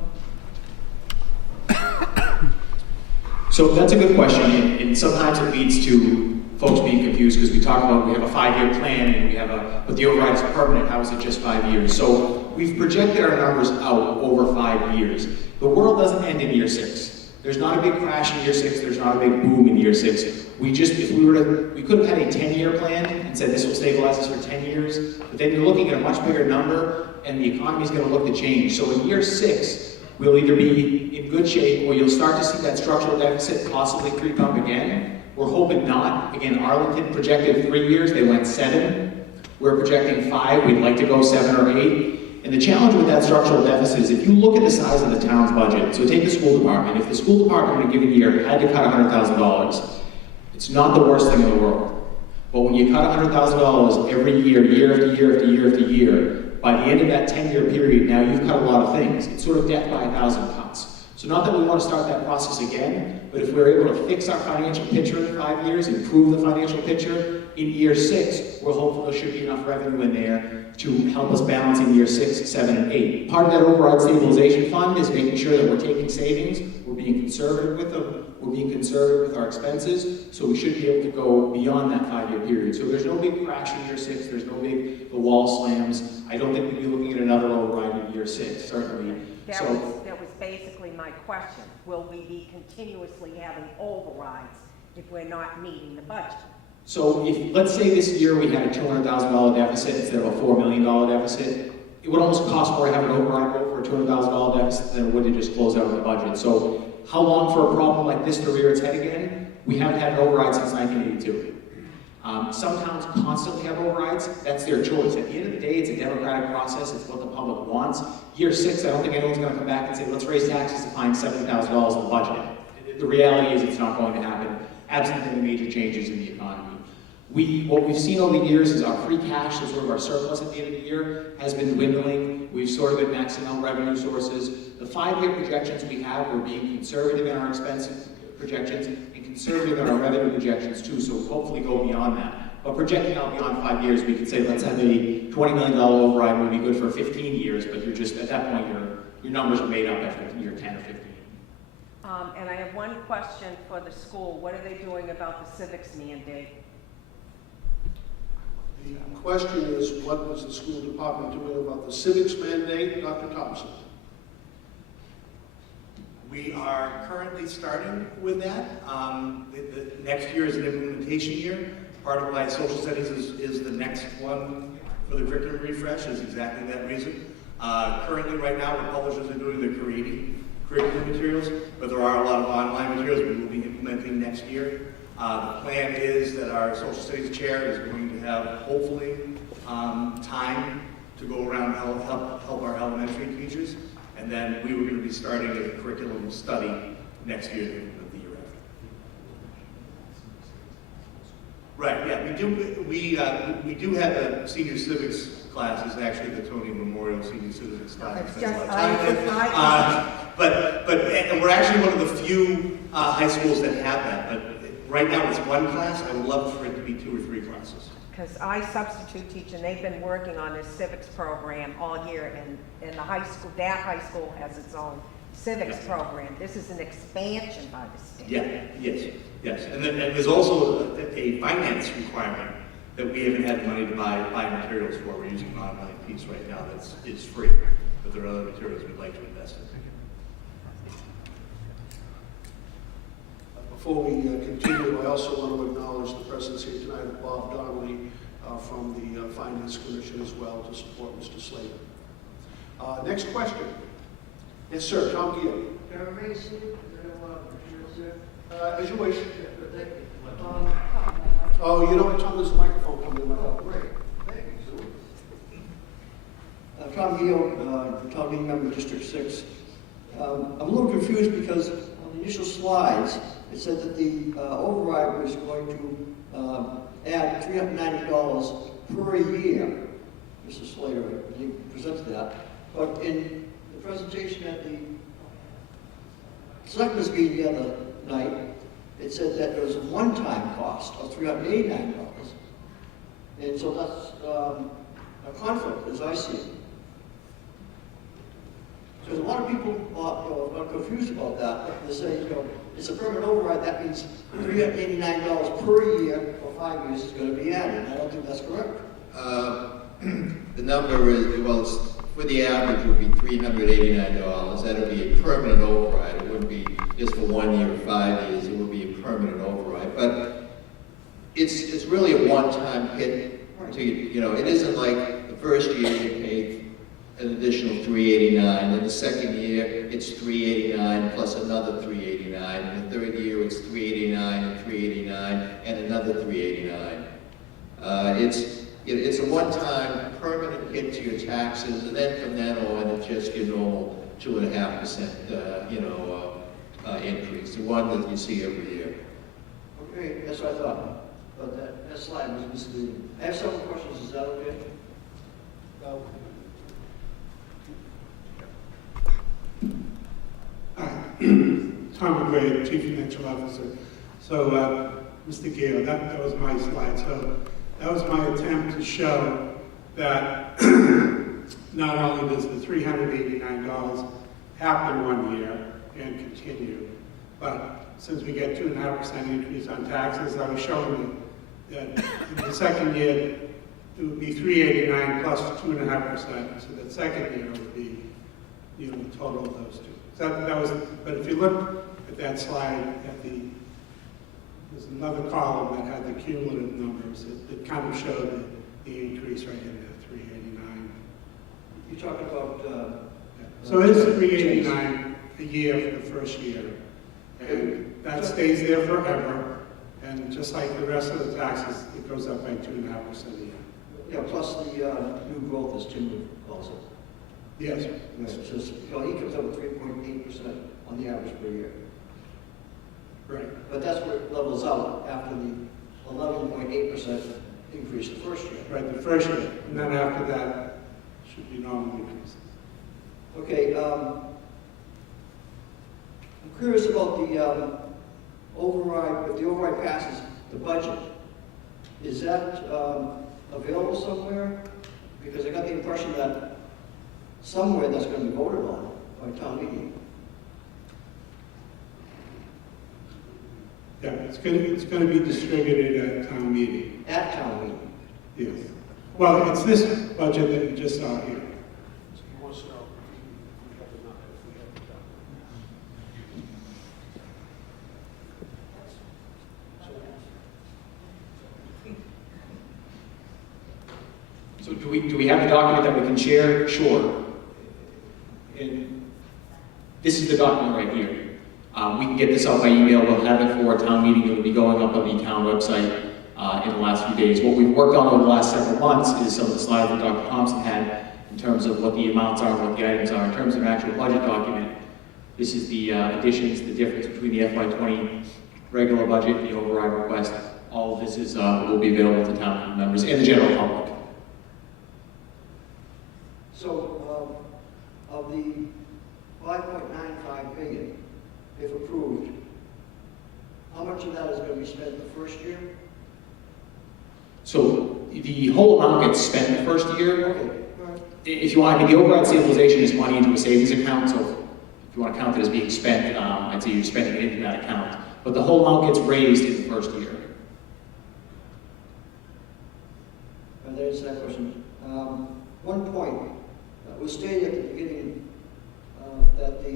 So that's a good question, and sometimes it leads to folks being confused because we talk about we have a 5-year plan and we have but the override is permanent. How is it just 5 years? So we've projected our numbers out over 5 years. The world doesn't end in year 6. There's not a big crash in year 6. There's not a big boom in year 6. We could have had a 10-year plan and said this will stabilize us for 10 years, but then you're looking at a much bigger number and the economy is going to look to change. So in year 6, we'll either be in good shape or you'll start to see that structural deficit possibly creep up again. We're hoping not. Again, Arlington projected 3 years, they went 7. We're projecting 5, we'd like to go 7 or 8. And the challenge with that structural deficit is if you look at the size of the town's budget, so take the school department, if the school department in a given year had to cut $100,000, it's not the worst thing in the world. But when you cut $100,000 every year, year after year after year after year, by the end of that 10-year period, now you've cut a lot of things. It's sort of death by 1,000 cuts. So not that we want to start that process again, but if we're able to fix our financial picture in 5 years, improve the financial picture, in year 6, we're hopeful there should be enough revenue in there to help us balance in year 6, 7, and 8. Part of that override stabilization fund is making sure that we're taking savings, we're being conservative with them, we're being conservative with our expenses, so we should be able to go beyond that 5-year period. So there's no big crash in year 6, there's no big, the wall slams. I don't think we'd be looking at another override in year 6, certainly. That was basically my question. Will we be continuously having overrides if we're not meeting the budget? So if, let's say this year we had a $200,000 deficit instead of a $4 million deficit, it would almost cost more to have an override vote for a $200,000 deficit than it would to just close out the budget. So how long for a problem like this to rear its head again? We haven't had an override since 1982. Some towns constantly have overrides. That's their choice. At the end of the day, it's a democratic process. It's what the public wants. Year 6, I don't think anyone's going to come back and say, let's raise taxes to find $70,000 in the budget. The reality is it's not going to happen, absent any major changes in the economy. What we've seen over the years is our free cash, so sort of our surplus at the end of the year, has been dwindling. We've sort of been maxing out revenue sources. The 5-year projections we have, we're being conservative in our expense projections and conservative in our revenue projections too, so hopefully go beyond that. But projecting out beyond 5 years, we could say let's have a $20 million override would be good for 15 years, but you're just, at that point, your numbers are made up after year 10 or 15. And I have one question for the school. What are they doing about the civics mandate? The question is, what was the school department doing about the civics mandate? Dr. Thompson. We are currently starting with that. The next year is an implementation year. Part of why social studies is the next one for the curriculum refresh is exactly that reason. Currently, right now, the publishers are doing the creating curriculum materials, but there are a lot of online materials we will be implementing next year. The plan is that our social studies chair is going to have, hopefully, time to go around and help our elementary teachers. And then we were going to be starting a curriculum study next year, the year after. Right, yeah, we do have a senior civics class. It's actually the Tony Memorial Senior Civics class. It's just, and we're actually one of the few high schools that have that. But right now it's one class. I would love for it to be 2 or 3 classes. because I substitute teach, and they've been working on this civics program all year, and the high school, that high school has its own civics program. This is an expansion by the state. Yeah, yes. And then and there's also a finance requirement that we haven't had money to buy materials for. We're using an online piece right now is free, but there are other materials we'd like to invest in. Before we continue, I also want to acknowledge the presence here tonight of Bob Donnelly from the Finance Commission as well to support Mr. Slater. Next question. Yes, sir, Tom Gill. Can I remain seated? As you wish. Oh, you know what, Tom, there's a microphone coming in my phone. Great. Thank you, Sue. Tom Gill, town meeting member, District 6. I'm a little confused because on the initial slides, it said that the override was going to add $390 per year. Mr. Slater, he presented that. But in the presentation at the selectmen's meeting the other night, it said that there was a one-time cost of $389. And so that's a conflict, as I see it. So there's a lot of people are confused about that. They're saying, it's a permanent override, that means $389 per year for 5 years is going to be added. I don't think that's correct. The number is, well, for the average, it would be $389. That would be a permanent override. It wouldn't be just for 1 year or 5 years. It would be a permanent override. But it's really a one-time hit. To, you know, it isn't like the first year you pay an additional $389, and the second year it's $389 plus another $389, and the third year it's $389 and $389 and another $389. It's a one-time permanent hit to your taxes, and then from then on it's just your normal 2.5% increase, the one that you see every year. Okay, that's what I thought. But that slide was misleading. I have several questions. Is that okay? Tom McQuaid, Chief Financial Officer. So, Mr. Gale, that was my slide. So that was my attempt to show that not only does the $389 happen 1 year and continue, but since we get 2.5% increase on taxes, I was showing that in the second year it would be $389 plus 2.5%. So that second year would be, you know, the total of those two. So that was. But if you look at that slide, there's another column that had the cumulative numbers. It kind of showed the increase right in there, 389. You're talking about. So it's 389 a year for the first year, and that stays there forever. And just like the rest of the taxes, it goes up by 2.5% a year. Yeah, plus the new growth, as Tim calls it. Yes. It's just, you know, he comes up with 3.8% on the average per year. Right. But that's where it levels out after the 11.8% increase the first year. Right, the first year, and then after that should be normal increases. Okay, I'm curious about the override. If the override passes the budget, is that available somewhere? Because I got the impression that somewhere that's going to be voted on by town meeting. Yeah, it's going to be distributed at town meeting. At town meeting. Yes. Well, it's this budget that you just saw here. He wants to know if we have enough, if we have enough. So do we have the document that we can share? Sure. And this is the document right here. We can get this out by email. We'll have it for a town meeting. It will be going up on the town website in the last few days. What we've worked on over the last several months is some of the slides that Dr. Thompson had in terms of what the amounts are and what the items are. In terms of an actual budget document, this is the additions, the difference between the FY20 regular budget and the override request. All of this is will be available to town members and the general public. So, of the $5.95 billion, if approved, how much of that is going to be spent the first year? So the whole amount gets spent the first year. Okay, all right. If you want, the override stabilization is money into a savings account, so if you want to count it as being spent, I'd say you're spending it into that account. But the whole amount gets raised in the first year. And there's that question. One point, it was stated at the beginning that the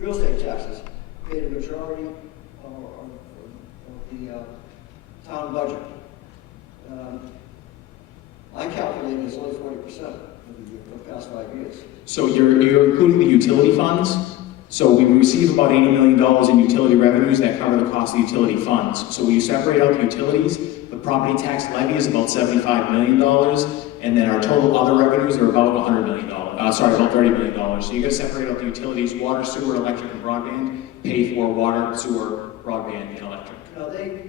real estate taxes paid a majority of the town budget. I calculated it's only 40% of the past 5 years. So you're including the utility funds. So we receive about $80 million in utility revenues that cover the cost of the utility funds. So when you separate out the utilities, the property tax levy is about $75 million, and then our total other revenues are about $100 million. About $30 million. So you got to separate out the utilities: water, sewer, electric, and broadband. Pay for water, sewer, broadband, and electric. Now they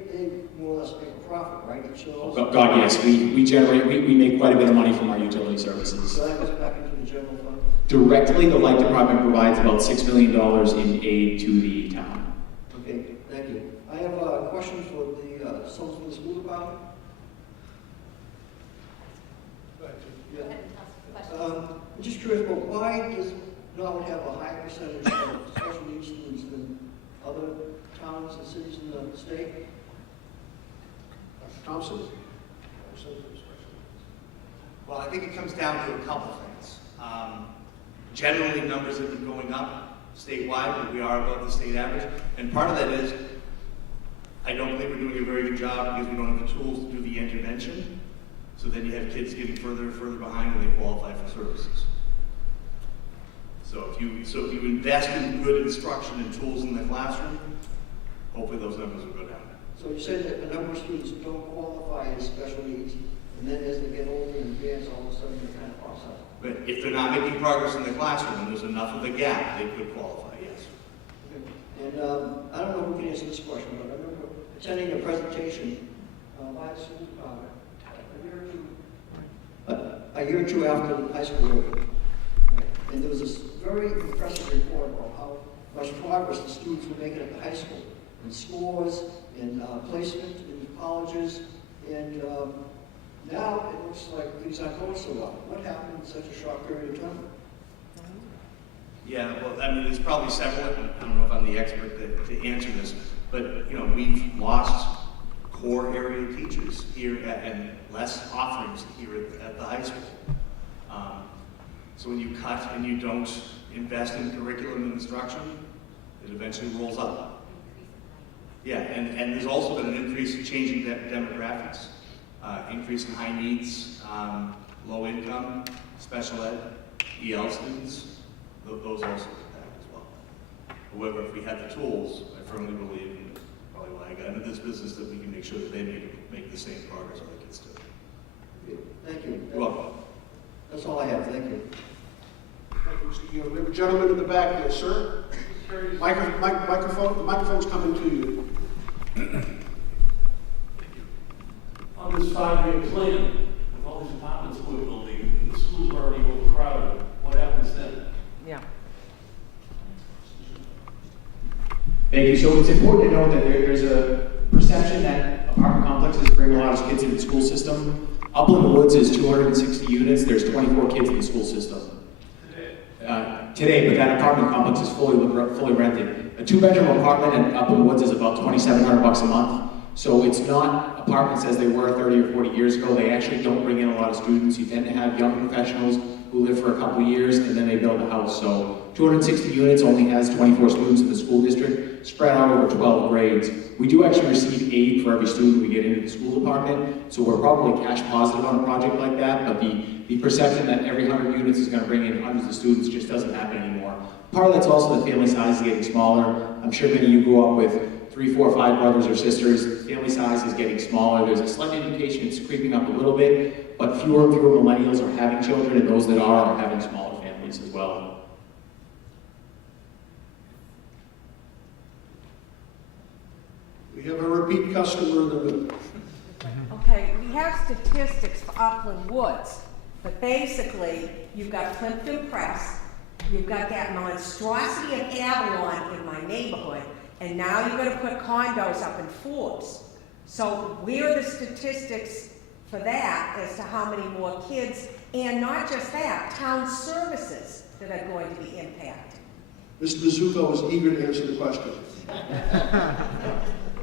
more or less make a profit, right? Each of those. God, yes, we generate, we make quite a bit of money from our utility services. So that goes back into the general fund. Directly, the light department provides about $6 million in aid to the town. Okay, thank you. I have a question for the someone from the school department. Yeah. I'm just curious about why does Norwood have a higher percentage of special needs students than other towns and cities in the state? Dr. Thompson? Well, I think it comes down to a couple things. Generally, numbers have been going up statewide, but we are above the state average. And part of that is, I don't think we're doing a very good job because we don't have the tools to do the intervention. So then you have kids getting further and further behind when they qualify for services. So if you invest in good instruction and tools in the classroom, hopefully those numbers will go down. So you said that a number of students don't qualify as special needs, and then as they get older and advance, all of a sudden they kind of cross out. But if they're not making progress in the classroom and there's enough of a gap, they could qualify, yes. Okay. And I don't know who can answer this question, but I remember attending a presentation by the school department a year or two after the high school opened. Right. And there was this very impressive report about how much progress the students were making at the high school, in scores, in placement, in colleges, and now it looks like things aren't going so well. What happened in such a short period of time? Yeah, well, I mean, there's probably several, I don't know if I'm the expert to answer this, but, you know, we've lost core area teachers here and less offerings here at the high school. So when you cut and you don't invest in curriculum and instruction, it eventually rolls up. Yeah, and there's also been an increase in changing demographics, increase in high needs, low income, special ed, EL students, those also impact as well. However, if we had the tools, I firmly believe, and probably why I got into this business, that we can make sure that they make the same progress other kids do. Thank you. You're welcome. That's all I have. Thank you. Thank you, Mr. Gill. We have a gentleman in the back there, sir. Microphone, the microphone's coming to you. On this 5-year plan, with all these apartments we're building, and the schools are already overcrowded, what happens then? Yeah. Thank you. So it's important to note that there's a perception that apartment complexes bring a lot of kids into the school system. Upland Woods is 260 units. There's 24 kids in the school system. Today, but that apartment complex is fully rented. A 2-bedroom apartment in Upland Woods is about $2,700 a month. So it's not apartments as they were 30 or 40 years ago. They actually don't bring in a lot of students. You tend to have young professionals who live for a couple of years and then they build a house. So 260 units only has 24 students in the school district, spread out over 12 grades. We do actually receive aid for every student we get into the school department, so we're probably cash positive on a project like that, but the perception that every 100 units is going to bring in hundreds of students just doesn't happen anymore. Part of that's also the family size is getting smaller. I'm sure many of you grew up with 3, 4, 5 brothers or sisters. Family size is getting smaller. There's a slight indication it's creeping up a little bit, but fewer and fewer millennials are having children, and those that are having smaller families as well. We have a repeat customer in the room. Okay, we have statistics for Upland Woods, but basically, you've got Plimpton Press, you've got that monstrosity of Avalon in my neighborhood, and now you're gonna put condos up in Forbes. So where are the statistics for that as to how many more kids, and not just that, town services that are going to be impacted? Mr. Mizuko is eager to answer the question.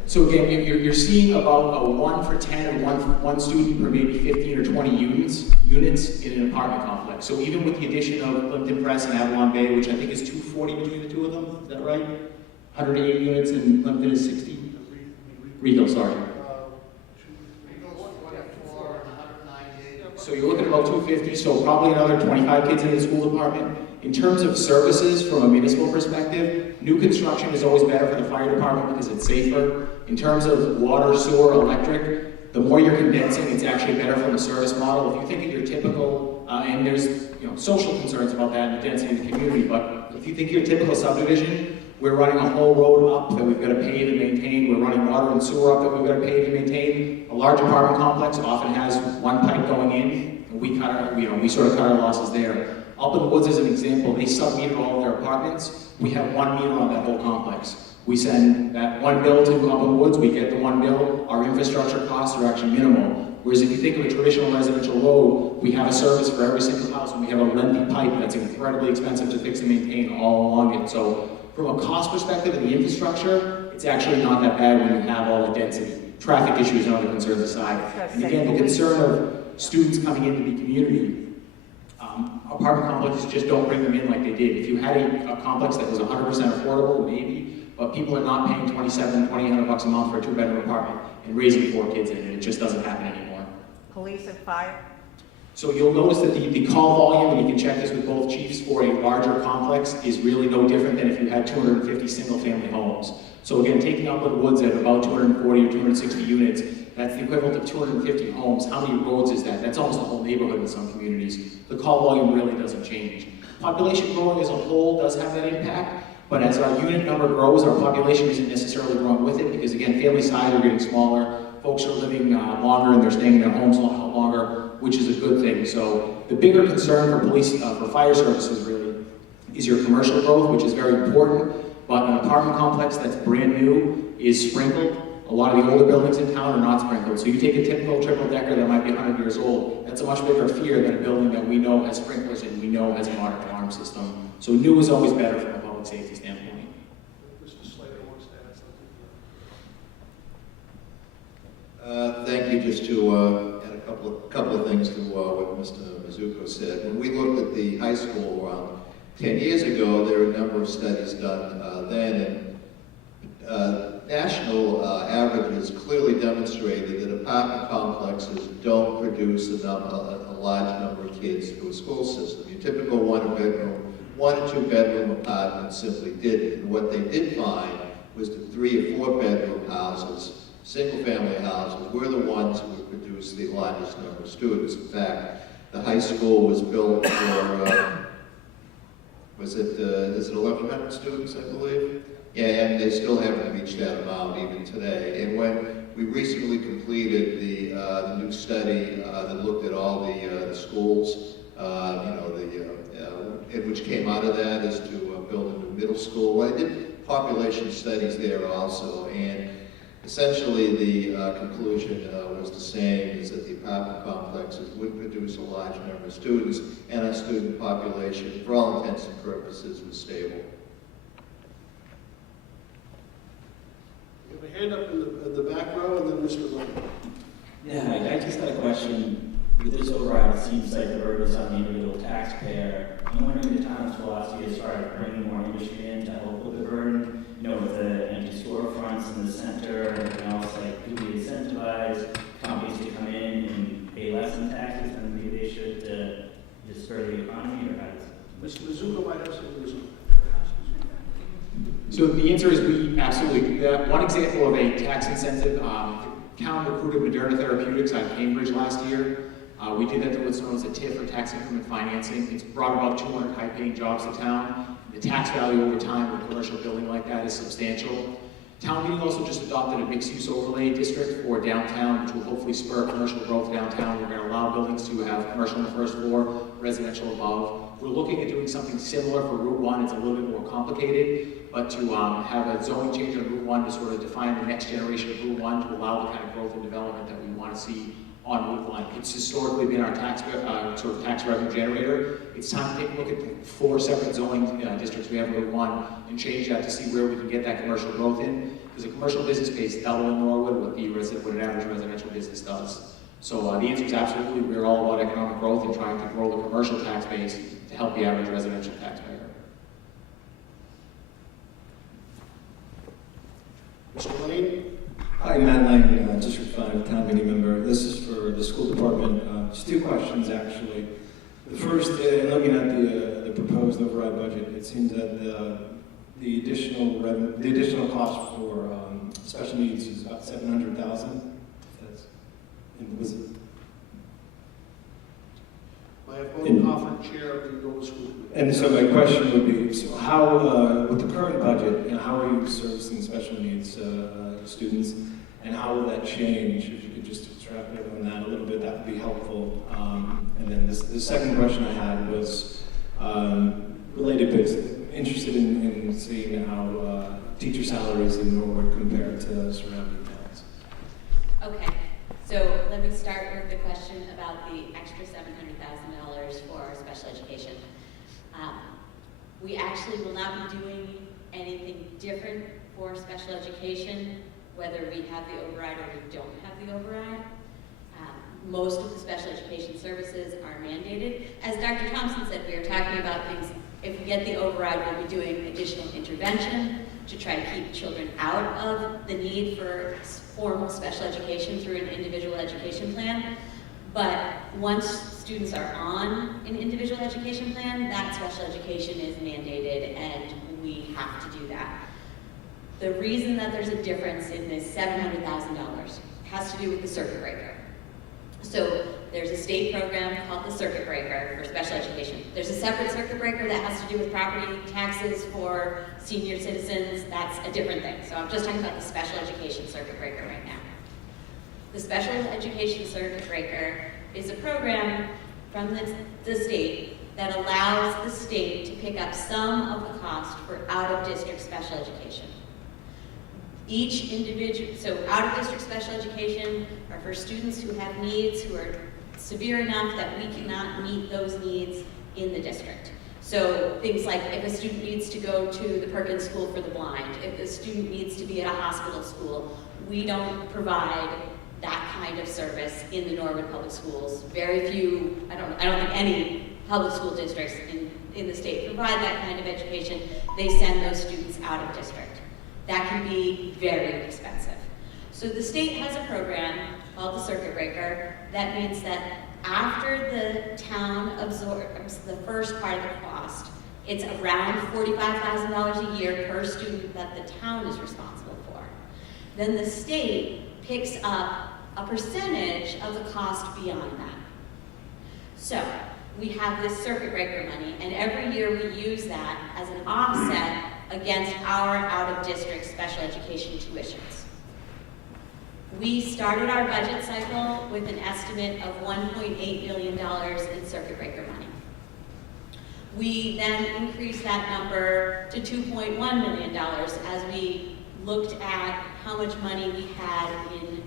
So again, you're seeing about a 1 for 10 or one student per maybe 15 or 20 units in an apartment complex. So even with the addition of Plimpton Press and Avalon Bay, which I think is 240 between the two of them, is that right? 180 units and Plimpton is 60? Regal, sorry. So you're looking at about 250, so probably another 25 kids in the school department. In terms of services from a municipal perspective, new construction is always better for the fire department because it's safer. In terms of water, sewer, electric, the more you're condensing, it's actually better from a service model. If you think of your typical, and there's social concerns about that and the density of the community, but if you think of your typical subdivision, we're running a whole road up that we've got to pave and maintain. We're running water and sewer up that we've got to pave and maintain. A large apartment complex often has one pipe going in, and we sort of cut our losses there. Upland Woods is an example. They sub-meter all of their apartments. We have 1 meter on that whole complex. We send that one bill to Upland Woods, we get the one bill. Our infrastructure costs are actually minimal. Whereas if you think of a traditional residential road, we have a service for every single house, and we have a lengthy pipe that's incredibly expensive to fix and maintain all along it. So from a cost perspective and the infrastructure, it's actually not that bad when you have all the density. Traffic issues and other concerns aside. And again, the concern of students coming into the community, apartment complexes just don't bring them in like they did. If you had a complex that was 100% affordable, maybe, but people are not paying $2,800 a month for a 2-bedroom apartment and raising 4 kids in it. It just doesn't happen anymore. Police and fire? So you'll notice that the call volume, and you can check this with both chiefs, for a larger complex is really no different than if you had 250 single-family homes. So again, taking Upland Woods at about 240 or 260 units, that's the equivalent of 250 homes. How many roads is that? That's almost a whole neighborhood in some communities. The call volume really doesn't change. Population growing as a whole does have that impact, but as our unit number grows, our population isn't necessarily growing with it, because again, family size are getting smaller, folks are living longer and they're staying in their homes longer, which is a good thing. So the bigger concern for police, for fire services really, is your commercial growth, which is very important, but an apartment complex that's brand new is sprinkled. A lot of the older buildings in town are not sprinkled. So you take a typical triple decker that might be 100 years old, that's a much bigger fear than a building that we know has sprinklers and we know has a modern alarm system. So new is always better from a public safety standpoint. Mr. Slater wants to add something. Thank you. Just to add a couple of things to what Mr. Mizuko said. When we looked at the high school around 10 years ago, there were a number of studies done then, and national averages clearly demonstrated that apartment complexes don't produce a large number of kids through a school system. Your typical 1 or 2 bedroom apartment simply didn't. And what they did find was that 3 or 4 bedroom houses, single family houses, were the ones who would produce the largest number of students. In fact, the high school was built for, is it 1,100 students, I believe? Yeah, and they still haven't reached that amount even today. And when we recently completed the new study that looked at all the schools, which came out of that is to build a new middle school. Well, I did population studies there also, and essentially the conclusion was the same, is that the apartment complexes would produce a large number of students, and our student population, for all intents and purposes, was stable. We have a hand up in the back row, and then Mr. Lane. Yeah, I just had a question. With this override, it seems like the burden is on the individual taxpayer. I'm wondering if the town's philosophy as far as bringing more industry in to help with the burden, with the empty storefronts in the center, and everything else, like, do we incentivize companies to come in and pay less in taxes than maybe they should to spur the economy, or how does it? Mr. Mizuko might have something to say. So the answer is we absolutely do that. One example of a tax incentive, town recruited Moderna Therapeutics out of Cambridge last year. We did that through what's known as a TIF, or tax increment financing. It's brought about 200 high-paying jobs to town. The tax value over time of a commercial building like that is substantial. Town meeting also just adopted a mixed-use overlay district for downtown, which will hopefully spur commercial growth downtown. We're going to allow buildings to have commercial on the first floor, residential above. We're looking at doing something similar for Route 1. It's a little bit more complicated, but to have a zoning change on Route 1 to sort of define the next generation of Route 1 to allow the kind of growth and development that we want to see on Route 1. It's historically been our tax revenue generator. It's time to take a look at the 4 separate zoning districts we have in Route 1 and change that to see where we can get that commercial growth in. Because a commercial business pays double in Norwood what an average residential business does. So the answer is absolutely. We're all about economic growth and trying to grow the commercial tax base to help the average residential taxpayer. Mr. Lane? Hi, Matt Lang, District 5 Town Meeting Member. This is for the school department. Just 2 questions, actually. The first, in looking at the proposed override budget, it seems that the additional cost for special needs is about $700,000. That's in the visit. I have Paul Coughlin, Chair of the Dover School Committee. And so my question would be, so how, with the current budget, how are you servicing special needs students, and how will that change? If you could just extrapolate on that a little bit, that would be helpful. And then the second question I had was related, but interested in seeing how teacher salaries in Norwood compare to surrounding towns. Okay, So let me start with the question about the extra $700,000 for special education. We actually will not be doing anything different for special education, whether we have the override or we don't have the override. Most of the special education services are mandated. As Dr. Thompson said, we are talking about things, if we get the override, we'll be doing additional intervention to try to keep children out of the need for formal special education through an individual education plan. But once students are on an individual education plan, that special education is mandated and we have to do that. The reason that there's a difference in this $700,000 has to do with the circuit breaker. So there's a state program called the circuit breaker for special education. There's a separate circuit breaker that has to do with property taxes for senior citizens. That's a different thing. So I'm just talking about the special education circuit breaker right now. The special education circuit breaker is a program from the state that allows the state to pick up some of the cost for out-of-district special education. Each individual, so out-of-district special education are for students who have needs who are severe enough that we cannot meet those needs in the district. So things like if a student needs to go to the Perkins School for the Blind, if a student needs to be at a hospital school, we don't provide that kind of service in the Norwood Public Schools. Very few, I don't think any public school districts in the state provide that kind of education. They send those students out of district. That can be very expensive. So the state has a program called the circuit breaker. That means that after the town absorbs the first part of the cost, it's around $45,000 a year per student that the town is responsible for. Then the state picks up a percentage of the cost beyond that. So we have this circuit breaker money, and every year we use that as an offset against our out-of-district special education tuitions. We started our budget cycle with an estimate of $1.8 million in circuit breaker money. We then increased that number to $2.1 million as we looked at how much money we had in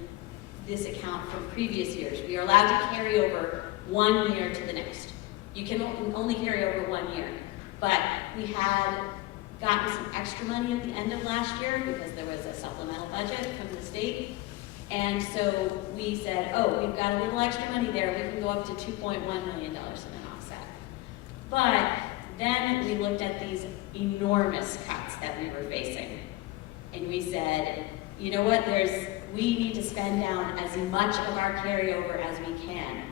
this account from previous years. We are allowed to carry over 1 year to the next. You can only carry over 1 year, but we had gotten some extra money at the end of last year because there was a supplemental budget from the state. And so we said, oh, we've got a little extra money there. We can go up to $2.1 million in an offset. But then we looked at these enormous cuts that we were facing. And we said, you know what, we need to spend down as much of our carryover as we can.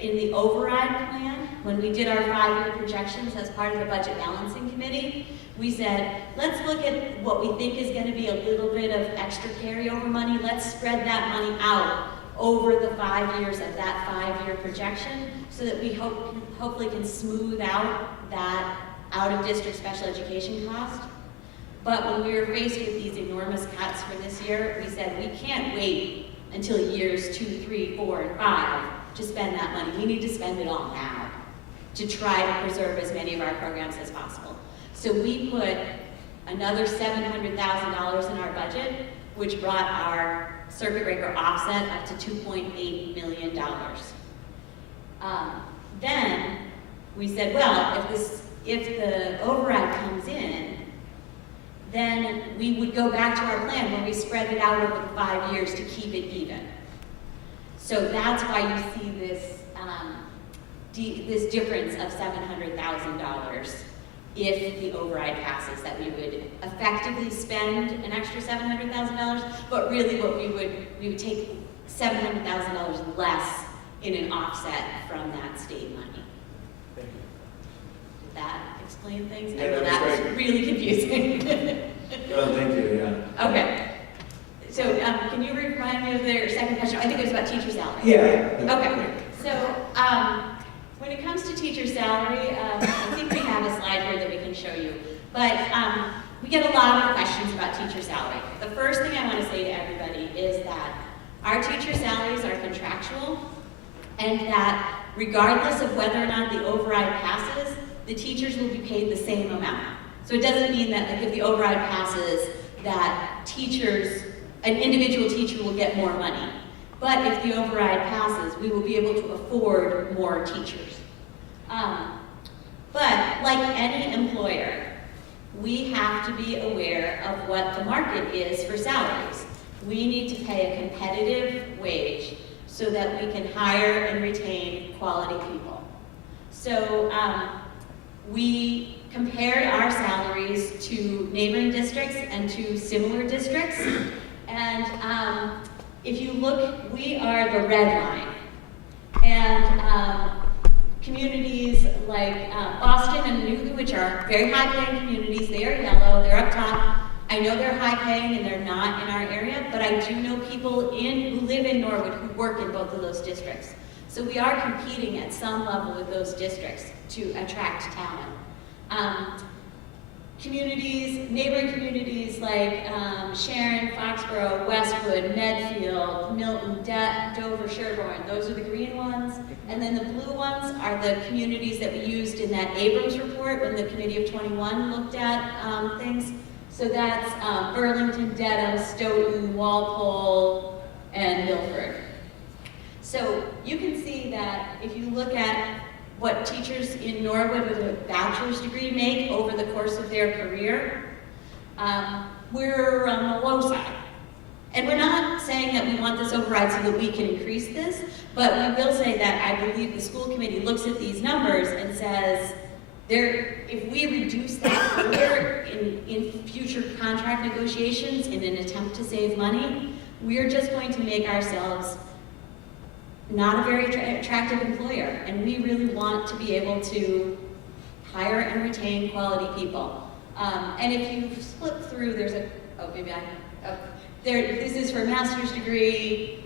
In the override plan, when we did our 5-year projections as part of the budget balancing committee, we said, let's look at what we think is going to be a little bit of extra carryover money. Let's spread that money out over the 5 years of that 5-year projection so that we hopefully can smooth out that out-of-district special education cost. But when we were faced with these enormous cuts for this year, we said, we can't wait until years 2, 3, 4, and 5 to spend that money. We need to spend it all now to try to preserve as many of our programs as possible. So we put another $700,000 in our budget, which brought our circuit breaker offset up to $2.8 million. Then we said, well, if the override comes in, then we would go back to our plan where we spread it out over the 5 years to keep it even. So that's why you see this difference of $700,000 if the override passes, that we would effectively spend an extra $700,000, but really what we would take $700,000 less in an offset from that state money. Thank you. Did that explain things? Yeah, I know that was that was really confusing. Well, thank you, yeah. Okay. So can you remind me of their second question? I think it was about teacher salary. Yeah. Okay. So when it comes to teacher salary, I think we have a slide here that we can show you. But we get a lot of questions about teacher salary. The first thing I want to say to everybody is that our teacher salaries are contractual, and that regardless of whether or not the override passes, the teachers will be paid the same amount. So it doesn't mean that if the override passes, that an individual teacher will get more money. But if the override passes, we will be able to afford more teachers. But like any employer, we have to be aware of what the market is for salaries. We need to pay a competitive wage so that we can hire and retain quality people. So we compared our salaries to neighboring districts and to similar districts. And if you look, we are the red line. And communities like Boston and Newton, which are very high-paying communities, they are yellow, they're up top. I know they're high-paying and they're not in our area, but I do know people who live in Norwood who work in both of those districts. So we are competing at some level with those districts to attract talent. Neighboring communities like Sharon, Foxborough, Westwood, Medfield, Milton, Dover, Sherborne, those are the green ones. And then the blue ones are the communities that we used in that Abrams report when the Committee of 21 looked at things. So that's Burlington, Dedham, Stoughton, Walpole, and Milford. So you can see that if you look at what teachers in Norwood with a bachelor's degree make over the course of their career, we're on the low side. And we're not saying that we want this override so that we can increase this, but we will say that I believe the school committee looks at these numbers and says, if we reduce that further in future contract negotiations in an attempt to save money, we're just going to make ourselves not a very attractive employer, and we really want to be able to hire and retain quality people. And if you flip through, there's this is for a master's degree,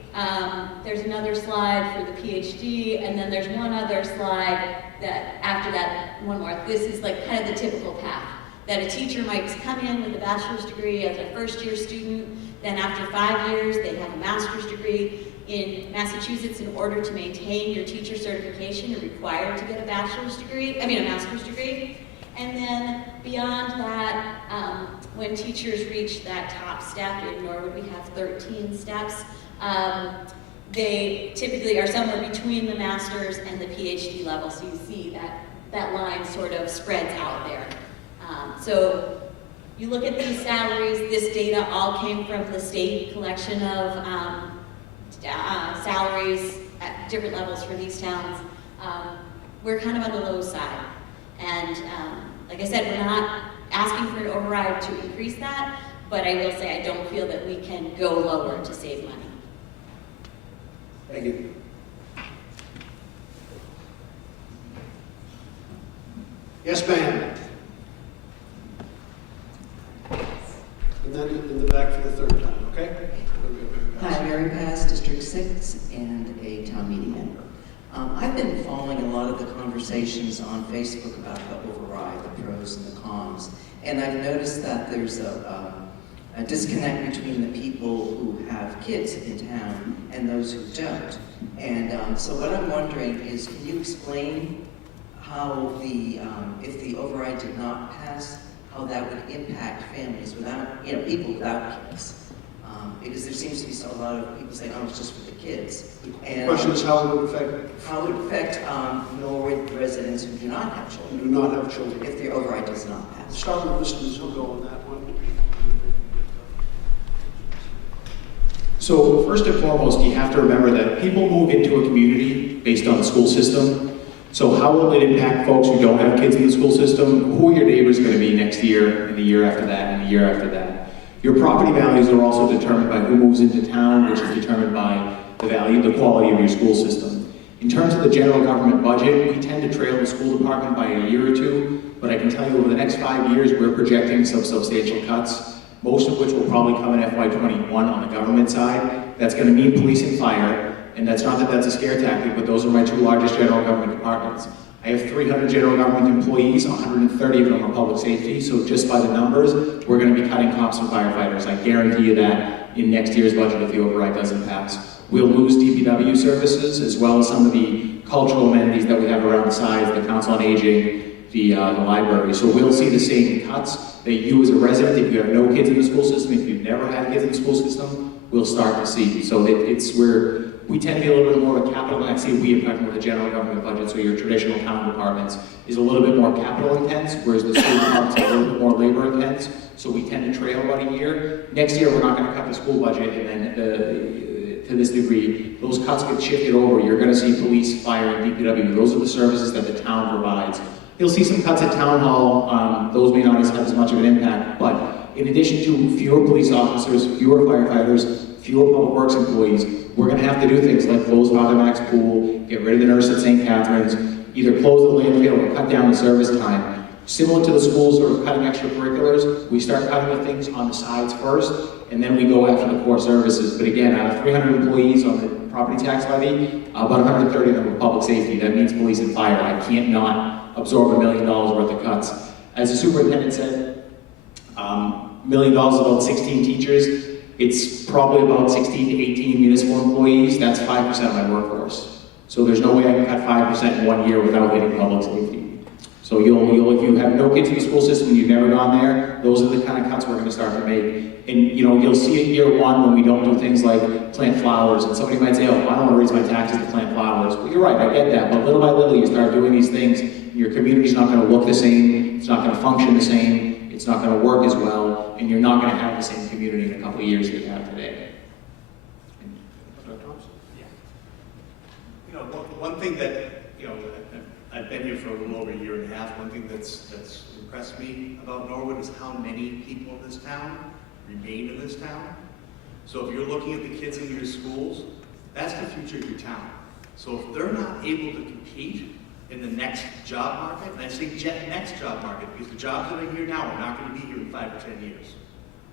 there's another slide for the PhD, and then there's one other slide that after that, one more. This is like kind of the typical path, that a teacher might come in with a bachelor's degree as a first-year student, then after 5 years, they have a master's degree. In Massachusetts, in order to maintain your teacher certification, you're required to get a master's degree. And then beyond that, when teachers reach that top step, in Norwood we have 13 steps, they typically are somewhere between the master's and the PhD level, so you see that line sort of spreads out there. So you look at these salaries, this data all came from the state collection of salaries at different levels for these towns. We're kind of on the low side. And like I said, we're not asking for an override to increase that, but I will say I don't feel that we can go lower to save money. Thank you. Yes, ma'am. And then in the back for the third time, okay? Hi, Mary Pass, District 6, and a town meeting member. I've been following a lot of the conversations on Facebook about the override, the pros and the cons, and I've noticed that there's a disconnect between the people who have kids in town and those who don't. And so what I'm wondering is, can you explain how if the override did not pass, how that would impact families without, people without kids? Because there seems to be a lot of people saying, oh, it's just for the kids. And the question is how it would affect? How it would affect Norwood residents who do not have children. Who do not have children. If the override does not pass. Let's start with Mr. Mizuko on that one. So first and foremost, you have to remember that people move into a community based on the school system. So how will it impact folks who don't have kids in the school system? Who are your neighbors going to be next year, and the year after that, and the year after that? Your property values are also determined by who moves into town, which is determined by the value, the quality of your school system. In terms of the general government budget, we tend to trail the school department by a year or two, but I can tell you over the next 5 years, we're projecting some substantial cuts, most of which will probably come in FY21 on the government side. That's going to mean police and fire, and that's not that that's a scare tactic, but those are my two largest general government departments. I have 300 general government employees, 130 of them are public safety, so just by the numbers, we're going to be cutting cops and firefighters. I guarantee you that in next year's budget if the override doesn't pass. We'll lose DPW services, as well as some of the cultural amenities that we have around the sides, the Council on Aging, the library. So we'll see the same cuts that you as a resident, if you have no kids in the school system, if you've never had kids in the school system, will start to see. So it's where we tend to be a little bit more of a capital, and I see we impact with the general government budget, so your traditional town departments is a little bit more capital intense, whereas the school departments are a little bit more labor intense, so we tend to trail about a year. Next year, we're not going to cut the school budget, and then to this degree, those cuts get shifted over. You're going to see police, fire, and DPW. Those are the services that the town provides. You'll see some cuts at town hall. Those may not have as much of an impact, but in addition to fewer police officers, fewer firefighters, fewer public works employees, we're going to have to do things like close Father Mac's pool, get rid of the nurse at St. Catherine's, either close the landfill or cut down the service time. Similar to the schools sort of cutting extracurriculars, we start cutting the things on the sides first, and then we go after the core services. But again, out of 300 employees on the property tax levy, about 130 of them are public safety. That means police and fire. I can't not absorb $1 million worth of cuts. As the superintendent said, $1 million is about 16 teachers. It's probably about 16 to 18 municipal employees. That's 5% of my workforce. So there's no way I can cut 5% in 1 year without hitting public safety. So if you have no kids in the school system and you've never gone there, those are the kind of cuts we're going to start to make. And you'll see it year one when we don't do things like plant flowers. And somebody might say, oh, I don't want to raise my taxes to plant flowers. Well, you're right, I get that. But little by little, you start doing these things. And your community's not going to look the same. It's not going to function the same. It's not going to work as well. And you're not going to have the same community in a couple of years that you have today. One thing that, I've been here for a little over a year and a half. One thing that's impressed me about Norwood is how many people in this town remain in this town. So if you're looking at the kids in your schools, that's the future of your town. So if they're not able to compete in the next job market, and I say next job market, because the jobs that are here now are not going to be here in 5 or 10 years.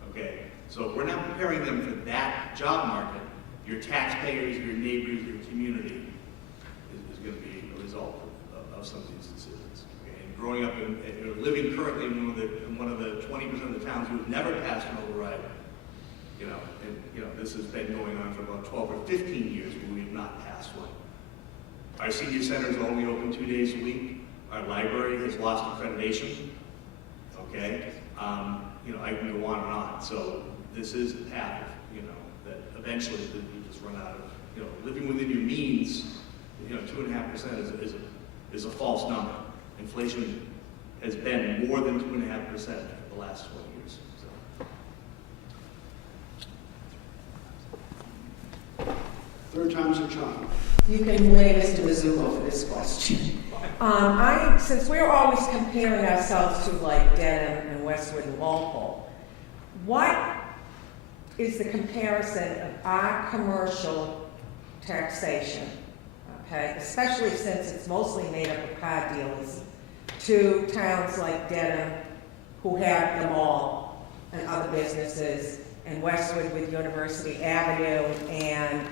Okay? So if we're not preparing them for that job market, your taxpayers, your neighbors, your community is going to be a result of some of these decisions. Okay? And growing up and living currently in one of the 20% of the towns who have never passed an override, this has been going on for about 12 or 15 years where we have not passed one. Our senior center is only open 2 days a week. Our library has lost accreditation. Okay, I can go on and on. So this is the path, that eventually you just run out of, living within your means. 2.5% is a false number. Inflation has been more than 2.5% for the last 20 years. Third time's a charm. You can blame Mr. Mizuko for this question. Since we're always comparing ourselves to like Dedham and Westwood and Walpole, what is the comparison of our commercial taxation, okay, especially since it's mostly made up of car dealers, to towns like Dedham, who have them all, and other businesses, and Westwood with University Avenue and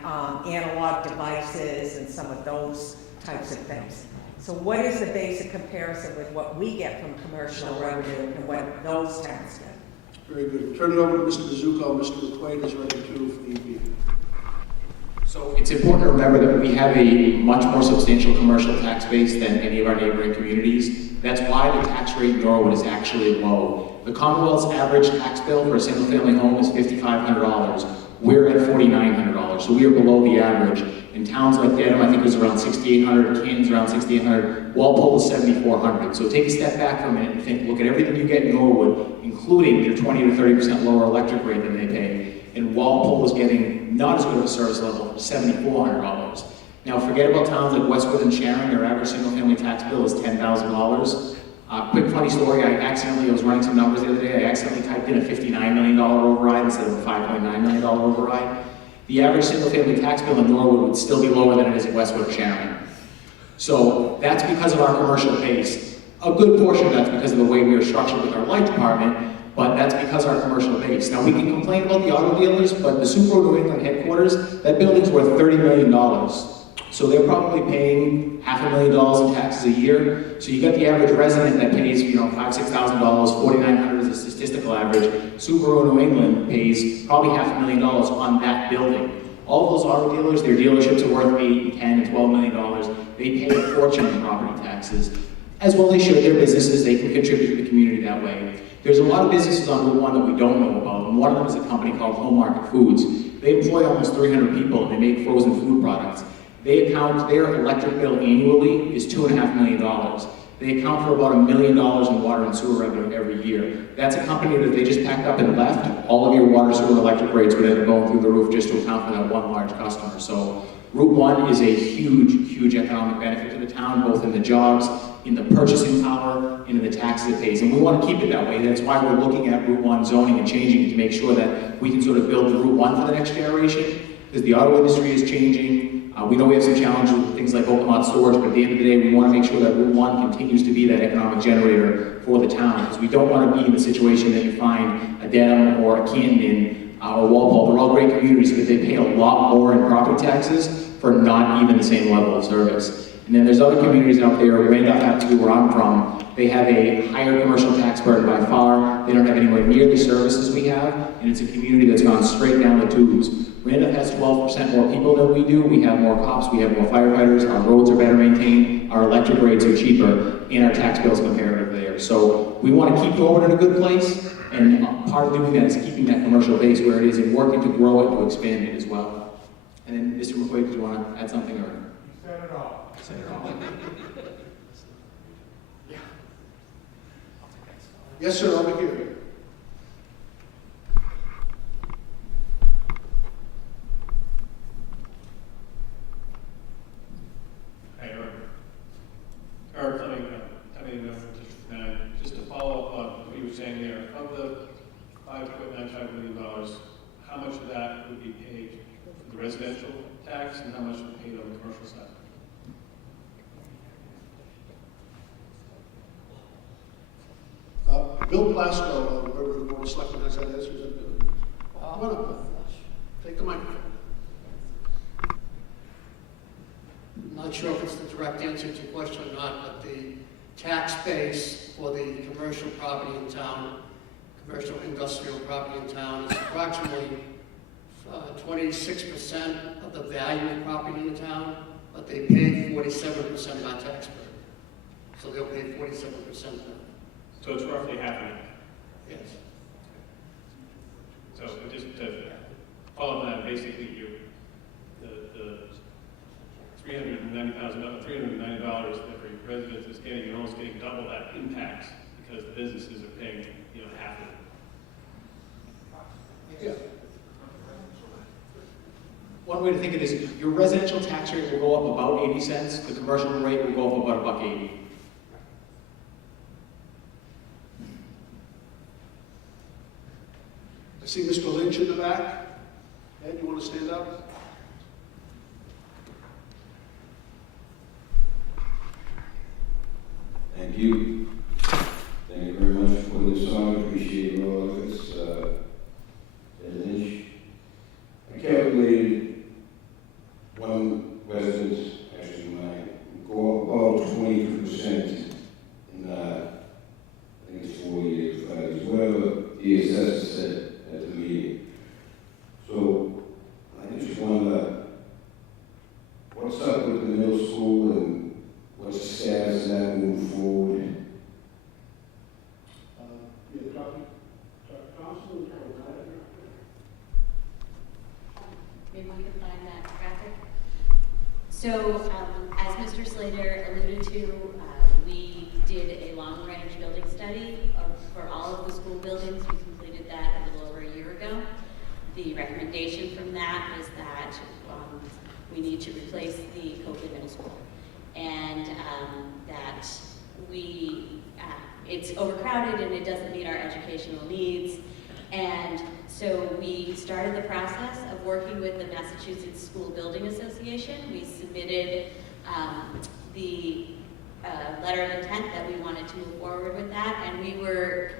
analog devices and some of those types of things. So what is the basic comparison with what we get from commercial revenue and what those towns get? Very good. Turn it over to Mr. Mizuko. Mr. McQuaid is ready too for the evening. So it's important to remember that we have a much more substantial commercial tax base than any of our neighboring communities. That's why the tax rate in Norwood is actually low. The Commonwealth's average tax bill for a single-family home is $5,500. We're at $4,900, so we are below the average. In towns like Dedham, I think it was around $6,800, Canton's around $6,800, Walpole is $7,400. So take a step back for a minute and think, look at everything you get in Norwood, including your 20 to 30% lower electric rate than they pay. And Walpole is getting not as good of a service level for $7,400. Now forget about towns like Westwood and Sharon, their average single-family tax bill is $10,000. Quick funny story, I was running some numbers the other day, I accidentally typed in a $59 million override instead of a $5.9 million override. The average single-family tax bill in Norwood would still be lower than it is in Westwood or Sharon. So that's because of our commercial base. A good portion of that's because of the way we are structured with our light department, but that's because of our commercial base. Now we can complain about the auto dealers, but the Subaru New England headquarters, that building's worth $30 million. So they're probably paying $500,000 in taxes a year. So you got the average resident that pays, $5,000, $6,000, $4,900 is a statistical average. Subaru New England pays probably $500,000 on that building. All those auto dealers, their dealerships are worth $8, $10, and $12 million. They pay a fortune in property taxes. as well they should, their businesses, they can contribute to the community that way. There's a lot of businesses on Route 1 that we don't know about, and one of them is a company called Home Market Foods. They employ almost 300 people, and they make frozen food products. They account, their electric bill annually is $2.5 million. They account for about $1 million in water and sewer revenue every year. That's a company that they just packed up and left. All of your water, sewer, and electric rates would end up going through the roof just to account for that one large customer. So Route 1 is a huge, huge economic benefit to the town, both in the jobs, in the purchasing power, and in the taxes it pays. And we want to keep it that way. That's why we're looking at Route 1 zoning and changing it to make sure that we can sort of build the Route 1 for the next generation, because the auto industry is changing. We know we have some challenges with things like open lot storage, but at the end of the day, we want to make sure that Route 1 continues to be that economic generator for the town, because we don't want to be in the situation that you find a Dedham or a Camden or Walpole. They're all great communities, but they pay a lot more in property taxes for not even the same level of service. And then there's other communities out there, Randolph happens to be where I'm from, they have a higher commercial tax burden by far. They don't have anywhere near the services we have, and it's a community that's gone straight down the tubes. Randolph has 12% more people than we do. We have more cops, we have more firefighters, our roads are better maintained, our electric rates are cheaper, and our tax bill's comparative there. So we want to keep Norwood in a good place, and part of doing that is keeping that commercial base where it is and working to grow it and to expand it as well. And then, Mr. McQuaid, did you want to add something? Or? Said it all. Said it all. Yes, sir, over here. Hi, Eric Fleming, Town Member District 9. Just to follow up on what you were saying there, of the $5.95 million, how much of that would be paid for the residential tax and how much would be paid on the commercial side? Bill Plasko, member of the Board of Selectmen, has that answer. Come on up. Take the microphone. I'm not sure if it's the direct answer to your question or not, but the tax base for the commercial property in town, commercial industrial property in town is approximately 26% of the value of property in the town, but they pay 47% of our tax burden. So they'll pay 47% of that. So it's roughly half of it. Yes. So just to follow up on that, basically the $390 that every resident is getting, you're almost getting double that impact because the businesses are paying, half of it. Yeah. One way to think of this, your residential tax rate will go up about 80 cents, the commercial rate will go up about $1.80. I see Mr. Lynch in the back. Ed, you want to stand up? Thank you. Thank you very much for this song. Appreciate all of this. Ed Lynch. I calculated one resident, actually mine, go up about 22% in, I think it's 4 years, 5 years, whatever the assessor said at the meeting. So I just wonder, what's up with the middle school and what's the status of that moving forward? Dr. Thompson? Maybe we can find that graphic. So, as Mr. Slater alluded to, we did a long-range building study for all of the school buildings. We completed that a little over a year ago. The recommendation from that is that we need to replace the Copley Middle School, and that it's overcrowded and it doesn't meet our educational needs. And so we started the process of working with the Massachusetts School Building Association. We submitted the letter of intent that we wanted to move forward with that, and we were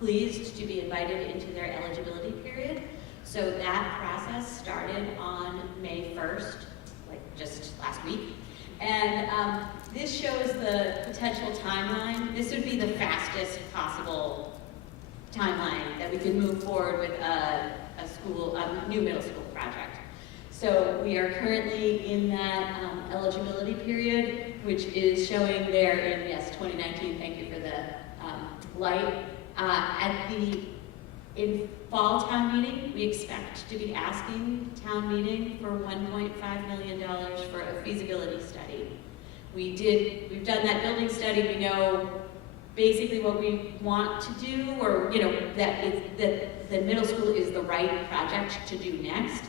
pleased to be invited into their eligibility period. So that process started on May 1st, like just last week. And this shows the potential timeline. This would be the fastest possible timeline that we could move forward with a new middle school project. So we are currently in that eligibility period, which is showing there in, yes, 2019, thank you for the light. In fall town meeting, we expect to be asking town meeting for $1.5 million for a feasibility study. We've done that building study, we know basically what we want to do, or that the middle school is the right project to do next,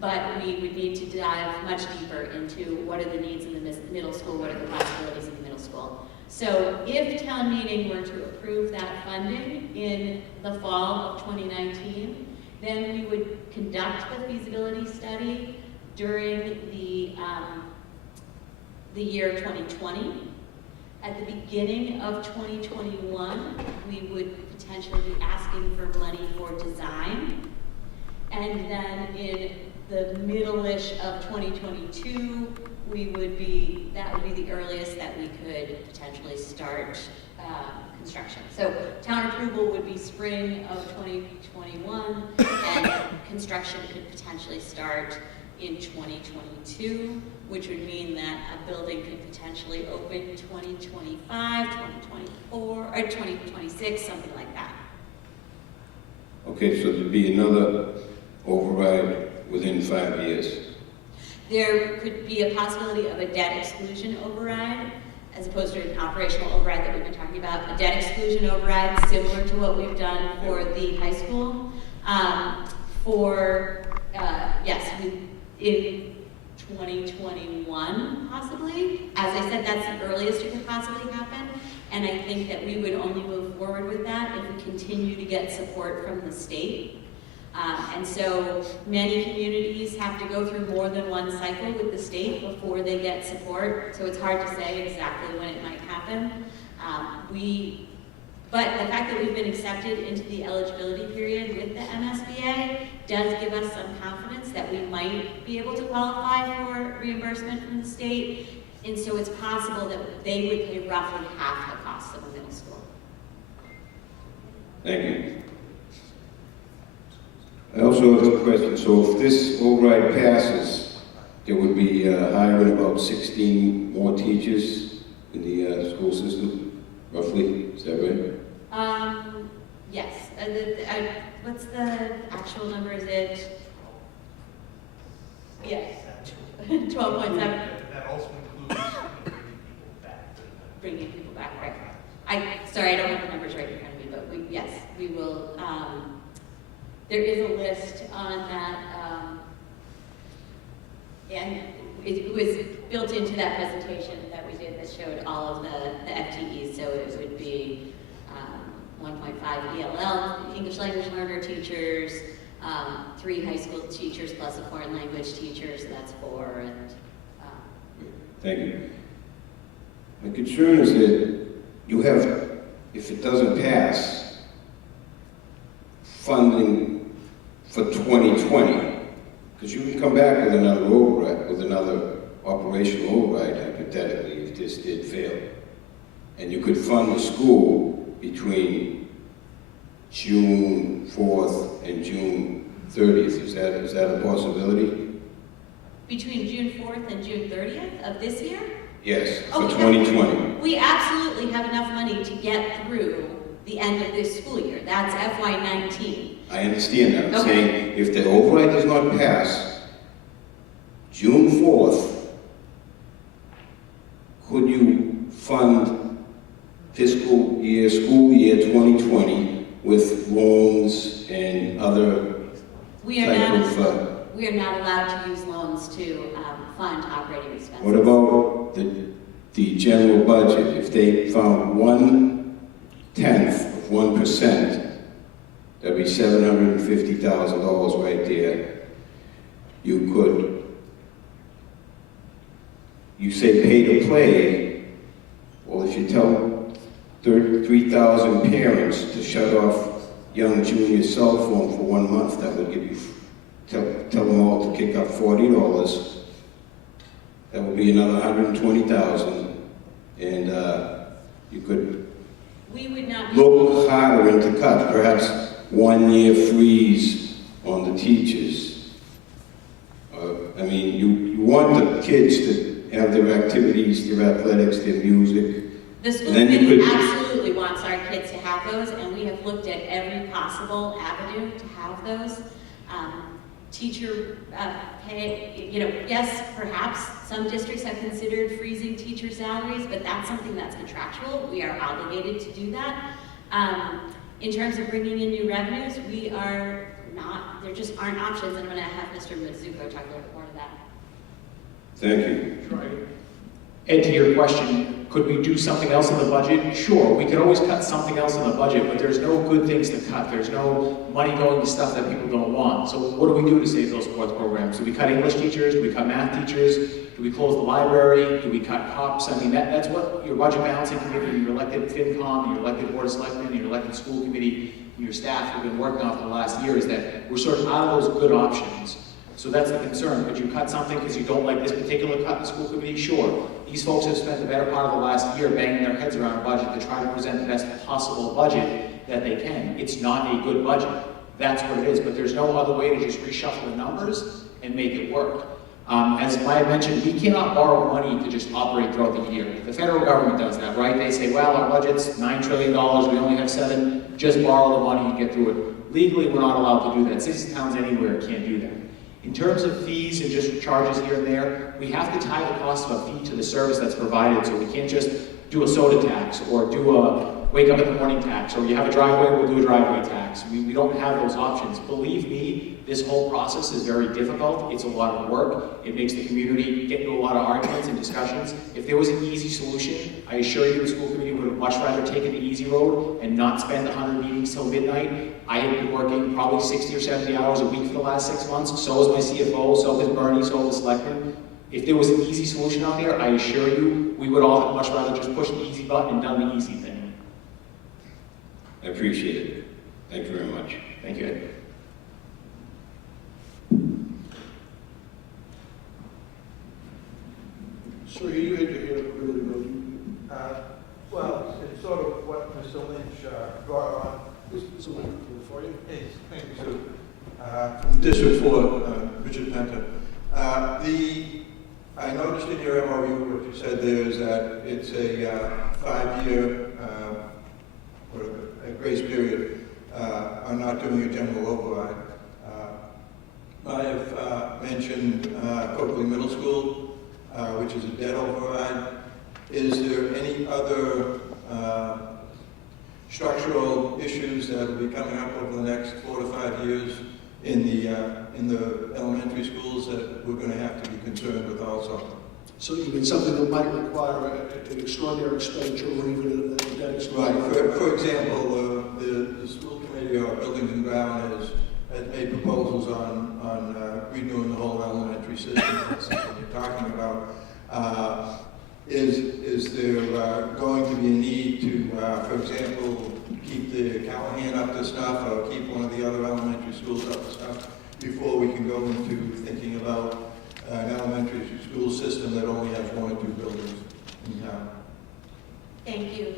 but we would need to dive much deeper into what are the needs in the middle school, what are the possibilities in the middle school. So if town meeting were to approve that funding in the fall of 2019, then we would conduct the feasibility study during the year 2020. At the beginning of 2021, we would potentially be asking for money for design. And then in the middle-ish of 2022, that would be the earliest that we could potentially start construction. So town approval would be spring of 2021, and construction could potentially start in 2022, which would mean that a building could potentially open 2025, 2024, or 2026, something like that. Okay, so there'd be another override within 5 years. There could be a possibility of a debt exclusion override, as opposed to an operational override that we've been talking about. A debt exclusion override, similar to what we've done for the high school. In 2021, possibly. As I said, that's the earliest it could possibly happen. And I think that we would only move forward with that if we continue to get support from the state. And so many communities have to go through more than one cycle with the state before they get support. So it's hard to say exactly when it might happen. But the fact that we've been accepted into the eligibility period with the MSBA does give us some confidence that we might be able to qualify for reimbursement from the state. And so it's possible that they would pay roughly half the cost of a middle school. Thank you. I also have a question. So if this override passes, there would be hiring about 16 more teachers in the school system, roughly. Is that right? Yes. What's the actual number? Is it? Yes. 12.7. That also includes bringing people back, right? Sorry, I don't have the numbers right in front of me, but yes, we will. There is a list on that, and it was built into that presentation that we did that showed all of the FTEs. So it would be 1.5 ELL, English language learner teachers, 3 high school teachers plus a foreign language teacher, so that's 4. And Thank you. My concern is that you have, if it doesn't pass, funding for 2020, because you can come back with another override, with another operational override, hypothetically, if this did fail. And you could fund the school between June 4th and June 30th. Is that a possibility? Between June 4th and June 30th of this year? Yes, for 2020. We absolutely have enough money to get through the end of this school year. That's FY19. I understand that. I'm saying if the override does not pass, June 4th, could you fund fiscal year, school year 2020 with loans and other We are not allowed to use loans to fund operating expenses. What about the general budget? If they found 1/10 of 1%, that'd be $750,000 right there. You say pay to play. Well, if you tell 3,000 parents to shut off young junior's cell phone for 1 month, that would give you, tell them all to kick up $40. That would be another $120,000, and you could look harder into cuts, perhaps 1 year freeze on the teachers. mean, you want the kids to have their activities, their athletics, their music. The school And then you committee could- absolutely wants our kids to have those, and we have looked at every possible avenue to have those. Teacher pay, you know, yes, perhaps some districts have considered freezing teacher salaries, but that's something that's contractual. We are obligated to do that. In terms of bringing in new revenues, we are not, there just aren't options, and I'm gonna have Mr. Mizuko talk a little bit more to that. Thank you. Ed, to your question, could we do something else in the budget? Sure, we could always cut something else in the budget, but there's no good things to cut. There's no money going to stuff that people don't want. So what do we do to save those sports programs? Do we cut English teachers? Do we cut math teachers? Do we close the library? Do we cut cops? I mean, that's what your budget balancing committee, your elected FinCom, your elected Board of Selectmen, your elected school committee, and your staff have been working on for the last year, is that we're sort of out of those good options. So that's the concern. Could you cut something because you don't like this particular cut in the school committee? Sure. These folks have spent the better part of the last year banging their heads around a budget to try to present the best possible budget that they can. It's not a good budget. That's what it is. But there's no other way to just reshuffle the numbers and make it work. As Maya mentioned, we cannot borrow money to just operate throughout the year. The federal government does that, right? They say, well, our budget's $9 trillion, we only have 7, just borrow the money and get through it. Legally, we're not allowed to do that. 60 towns anywhere can't do that. In terms of fees and just charges here and there, we have to tie the cost of a fee to the service that's provided, so we can't just do a soda tax or do a wake up in the morning tax, or you have a driveway, we'll do a driveway tax. We don't have those options. Believe me, this whole process is very difficult. It's a lot of work. It makes the community get into a lot of arguments and discussions. If there was an easy solution, I assure you the school committee would have much rather taken the easy road and not spend 100 meetings till midnight. I have been working probably 60 or 70 hours a week for the last 6 months. So is my CFO, so is Bernie, so is the selectmen. If there was an easy solution out there, I assure you, we would all much rather just push the easy button and done the easy thing. I appreciate it. Thank you very much. Thank you, Ed. Sir, you had your hand up really well. Well, it's sort of what Mr. Lynch brought on. There's a microphone for you. Yes, thank you, Sue. From District 4, Richard Penta. I noticed in your MOU what you said there is that it's a 5-year a grace period on not doing a general override. I have mentioned Coakley Middle School, which is a debt override. Is there any other structural issues that will be coming up over the next 4 to 5 years in the elementary schools that we're going to have to be concerned with also? So you mean something that might require an extraordinary expenditure or even a debt expenditure? Right. For example, the school committee or buildings and ground has made proposals on renewing the whole elementary system. That's something you're talking about. Is there going to be a need to, for example, keep the Callahan up to snuff or keep one of the other elementary schools up to snuff before we can go into thinking about an elementary school system that only has 1 or 2 buildings in town? Thank you.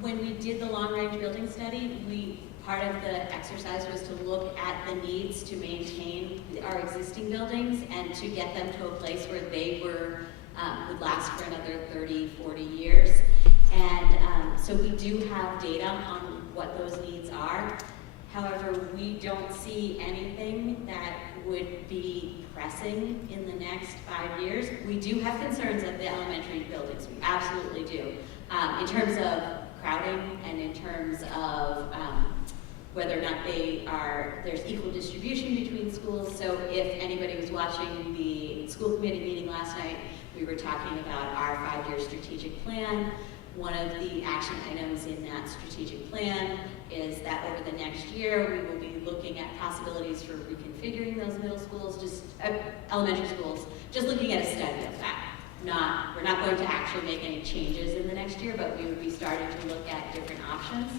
When we did the long-range building study, part of the exercise was to look at the needs to maintain our existing buildings and to get them to a place where they would last for another 30, 40 years. And so we do have data on what those needs are. However, we don't see anything that would be pressing in the next 5 years. We do have concerns at the elementary buildings, we absolutely do. In terms of crowding and in terms of whether or not there's equal distribution between schools. So if anybody was watching the school committee meeting last night, we were talking about our 5-year strategic plan. One of the action items in that strategic plan is that over the next year, we will be looking at possibilities for reconfiguring those middle schools, elementary schools, just looking at a study of that. We're not going to actually make any changes in the next year, but we would be starting to look at different options.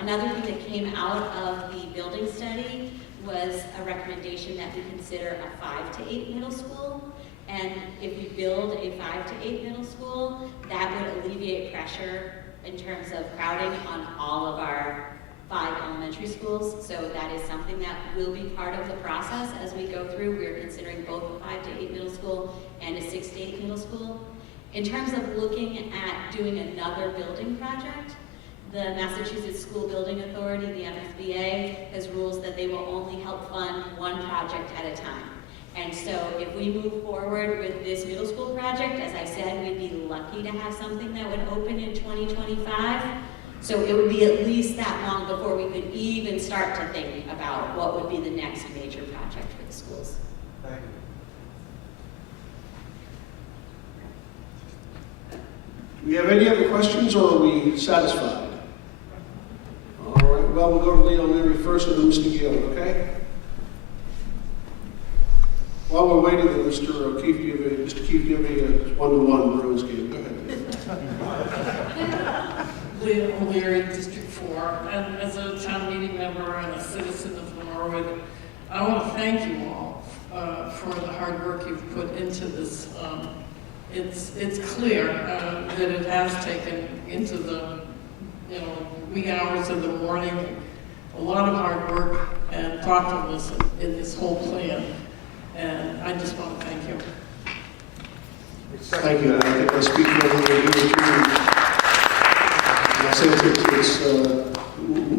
Another thing that came out of the building study was a recommendation that we consider a 5 to 8 middle school. And if we build a 5 to 8 middle school, that would alleviate pressure in terms of crowding on all of our 5 elementary schools. So that is something that will be part of the process as we go through. We're considering both a 5 to 8 middle school and a 6 to 8 middle school. In terms of looking at doing another building project, the Massachusetts School Building Authority, the MSBA, has rules that they will only help fund one project at a time. And so if we move forward with this middle school project, as I said, we'd be lucky to have something that would open in 2025. So it would be at least that long before we could even start to think about what would be the next major project for the schools. Thank you. Do we have any other questions, or are we satisfied? All right, well, we'll go to Leo Leary first, and then Mr. Gill, okay? While we're waiting, Mr. Keefe, give me a one-to-one Bruins game. Go ahead. Leah O'Leary, District 4, and as a town meeting member and a citizen of Norwood, I want to thank you all for the hard work you've put into this. It's clear that it has taken into the wee hours of the morning a lot of hard work and thoughtfulness in this whole plan, and I just want to thank you. Thank you. I think I speak for everyone. I say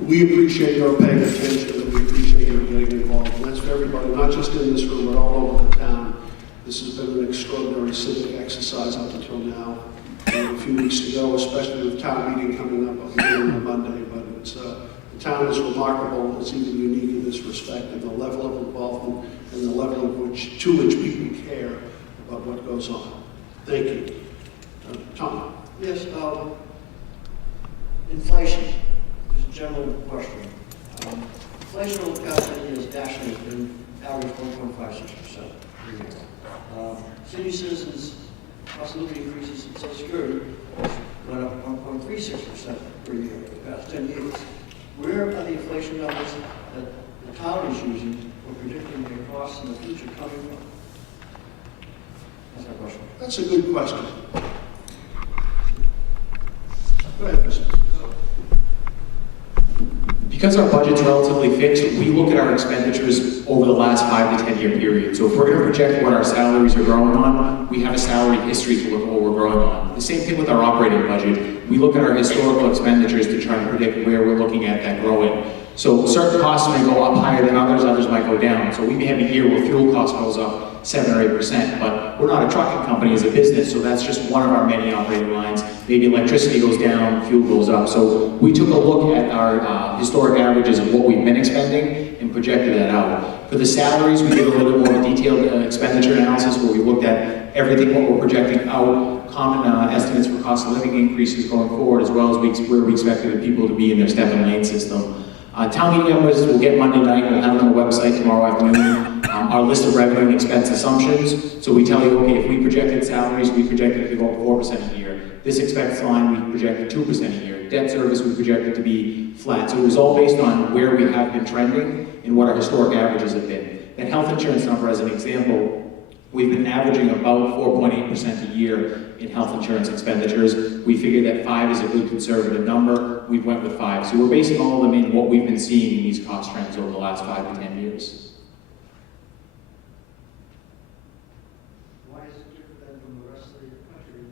we appreciate your paying attention, and we appreciate your getting involved. And that's for everybody, not just in this room, but all over the town. This has been an extraordinary civic exercise up until now. A few weeks to go, especially with town meeting coming up on Monday. But it's, the town is remarkable. It's even unique in this respect, and the level of involvement and the level to which people care about what goes on. Thank you. Tom. Yes, inflation is a general question. Inflation over the past 10 years nationally has been average 1.56% per year. Senior citizens' cost of living increases in Social Security went up 1.36% per year for the past 10 years. Where are the inflation numbers that the town is using for predicting their costs in the future coming from? That's my question. That's a good question. Go ahead, Mr. Because our budget's relatively fixed, we look at our expenditures over the last 5 to 10 year period. So if we're going to project what our salaries are growing on, we have a salary history to look at what we're growing on. The same thing with our operating budget. We look at our historical expenditures to try to predict where we're looking at that growing. So certain costs may go up higher than others might go down. So we may have a year where fuel cost goes up 7 or 8%, but we're not a trucking company as a business, so that's just one of our many operating lines. Maybe electricity goes down, fuel goes up. So we took a look at our historic averages of what we've been expending and projected that out. For the salaries, we did a little bit more detailed expenditure analysis where we looked at everything, what we're projecting out, common estimates for cost of living increases going forward, as well as where we expected people to be in their step and lane system. Town meeting members will get Monday night, we'll have it on the website tomorrow afternoon, our list of revenue and expense assumptions. So we tell you, okay, if we projected salaries, we projected it to go up 4% a year. This expense line, we projected 2% a year. Debt service, we projected to be flat. So it was all based on where we have been trending and what our historic averages have been. That health insurance number, as an example, we've been averaging about 4.8% a year in health insurance expenditures. We figured that 5 is a good conservative number. We went with 5. So we're basing all of them in what we've been seeing in these cost trends over the last 5 to 10 years. Why is it different than from the rest of the country?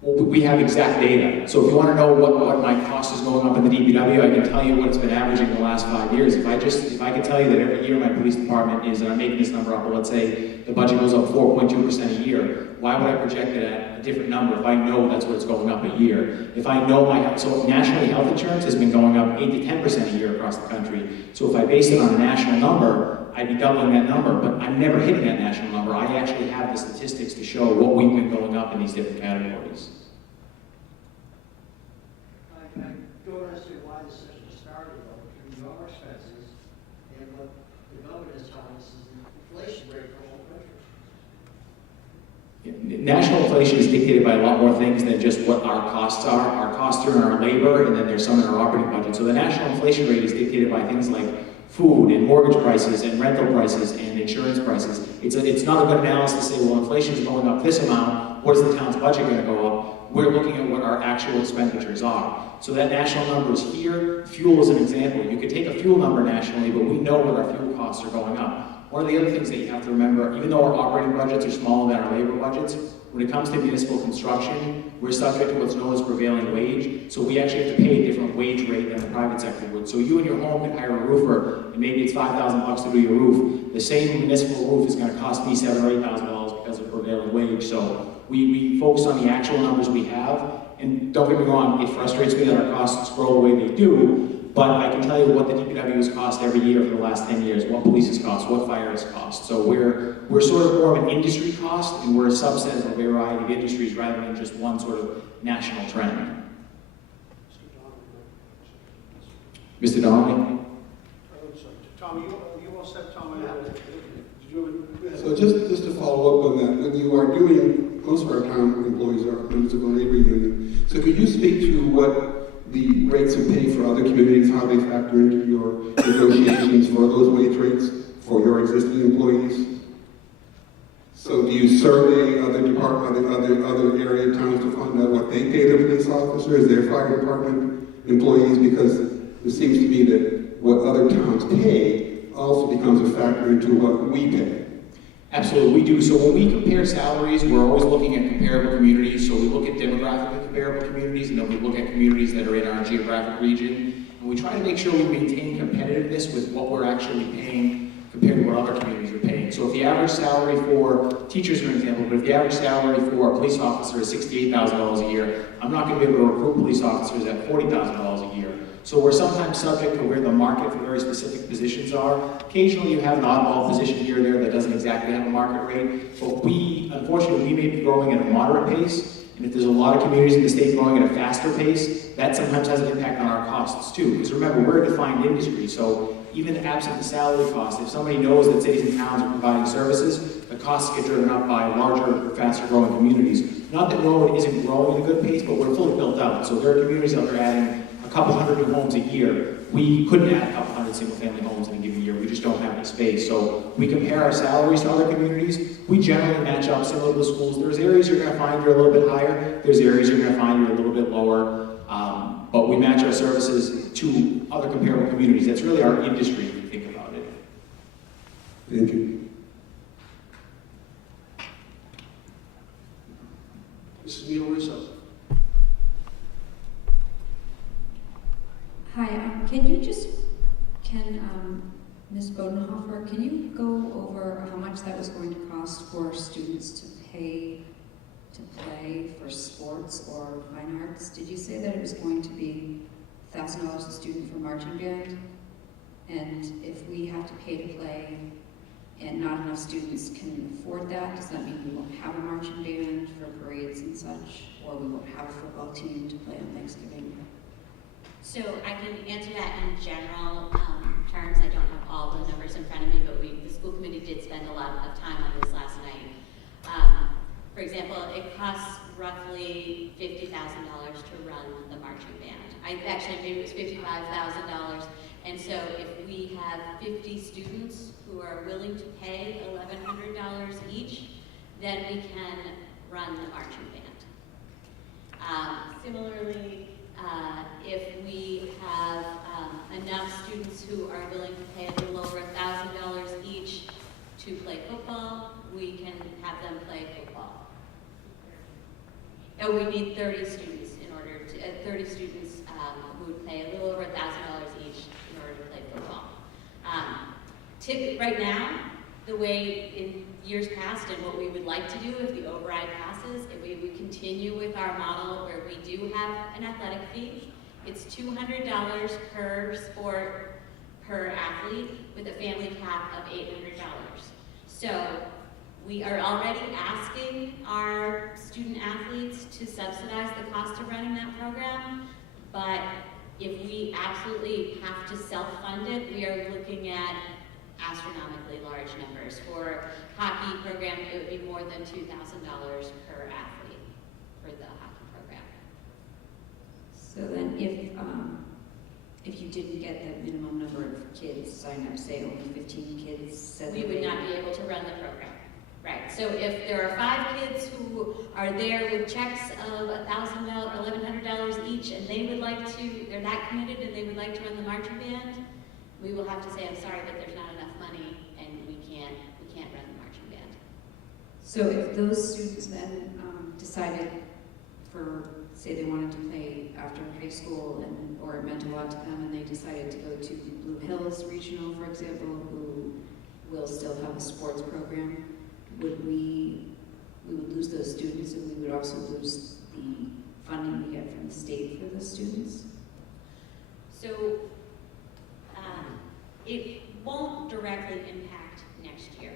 Well, we have exact data. So if you want to know what my cost is going up in the DPW, I can tell you what it's been averaging the last 5 years. If I could tell you that every year my police department is, and I'm making this number up, but let's say the budget goes up 4.2% a year, why would I project it at a different number if I know that's what it's going up a year? If I know so nationally health insurance has been going up 8 to 10% a year across the country. So if I base it on a national number, I'd be doubling that number, but I'm never hitting that national number. I actually have the statistics to show what we've been going up in these different categories. I don't understand why this session started though, between your expenses and what the government is telling us is the inflation rate for the whole country. National inflation is dictated by a lot more things than just what our costs are. Our costs are in our labor, and then there's some in our operating budget. So the national inflation rate is dictated by things like food and mortgage prices and rental prices and insurance prices. It's not a good analysis to say, well, inflation is going up this amount, what is the town's budget going to go up? We're looking at what our actual expenditures are. So that national number is here. Fuel is an example. You could take a fuel number nationally, but we know what our fuel costs are going up. one of the other things that you have to remember, even though our operating budgets are smaller than our labor budgets, when it comes to municipal construction, we're subject to what's known as prevailing wage. So we actually have to pay a different wage rate than the private sector would. So you and your home can hire a roofer, and maybe it's $5,000 to do your roof. The same municipal roof is going to cost me $7,000 or $8,000 because of prevailing wage. So we focus on the actual numbers we have. And don't get me wrong, it frustrates me that our costs grow the way they do. But I can tell you what the DPW has cost every year for the last 10 years, what police has cost, what fire has cost. So we're sort of more of an industry cost, and we're a subset of a variety of industries rather than just one sort of national trend. Mr. Donnelly? Tom, you all set, Tom? Did you have So just to follow up on that, when you are doing, most of our town employees are members of a labor union, so could you speak to what the rates of pay for other communities, how they factor into your negotiations for those wage rates for your existing employees? So do you survey other department, other area towns to find out what they pay their police officers, their fire department employees? Because it seems to me that what other towns pay also becomes a factor into what we pay. Absolutely, we do. So when we compare salaries, we're always looking at comparable communities. So we look at demographically comparable communities, and then we look at communities that are in our geographic region. And we try to make sure we maintain competitiveness with what we're actually paying compared to what other communities are paying. So if the average salary for teachers, for example, but if the average salary for a police officer is $68,000 a year, I'm not going to be able to recruit police officers at $40,000 a year. So we're sometimes subject to where the market for very specific positions are. Occasionally you have an oddball position here or there that doesn't exactly have a market rate, but unfortunately, we may be growing at a moderate pace, and if there's a lot of communities in the state growing at a faster pace, that sometimes has an impact on our costs too. Because remember, we're a defined industry, so even absent the salary cost, if somebody knows that cities and towns are providing services, the costs get driven up by larger, faster growing communities. Not that Norwood isn't growing at a good pace, but we're fully built out. So there are communities out there adding a couple hundred new homes a year. We couldn't add a couple hundred single-family homes in a given year. We just don't have the space. So we compare our salaries to other communities. We generally match up similar to the schools. There's areas you're going to find you're a little bit higher. There's areas you're going to find you're a little bit lower. But we match our services to other comparable communities. That's really our industry, if you think about it. Thank you. Mrs. Neil Russo. Hi, Ms. Bodenhofer, can you go over how much that was going to cost for students to pay to play for sports or fine arts? Did you say that it was going to be $1,000 a student for marching band? And if we have to pay to play and not enough students can afford that, does that mean we won't have a marching band for parades and such, or we won't have a football team to play on Thanksgiving? So I can answer that in general terms. I don't have all the numbers in front of me, but the school committee did spend a lot of time on this last night. For example, it costs roughly $50,000 to run the marching band. Actually maybe it was $55,000. And so if we have 50 students who are willing to pay $1,100 each, then we can run the marching band. Similarly, if we have enough students who are willing to pay a little over $1,000 each to play football, we can have them play football. And we need 30 students in order to, 30 students who would pay a little over $1,000 each in order to play football. Right now, the way in years past and what we would like to do if the override passes, if we would continue with our model where we do have an athletic fee. It's $200 per sport per athlete with a family cap of $800. So we are already asking our student athletes to subsidize the cost of running that program, but if we absolutely have to self-fund it, we are looking at astronomically large numbers. For hockey program, it would be more than $2,000 per athlete for the hockey program. So then if you didn't get that minimum number of kids sign up, say only 15 kids said we would not be able to run the program. Right, so if there are 5 kids who are there with checks of $1,000 or $1,100 each and they would like to, they're that committed and they would like to run the marching band, we will have to say, I'm sorry, but there's not enough money and we can't So if those students then decided for, say they wanted to play after high school or it meant a lot to them and they decided to go to Blue Hills Regional, for example, who will still have a sports program, we would lose those students and we would also lose the funding we get from the state for those students? So it won't directly impact next year.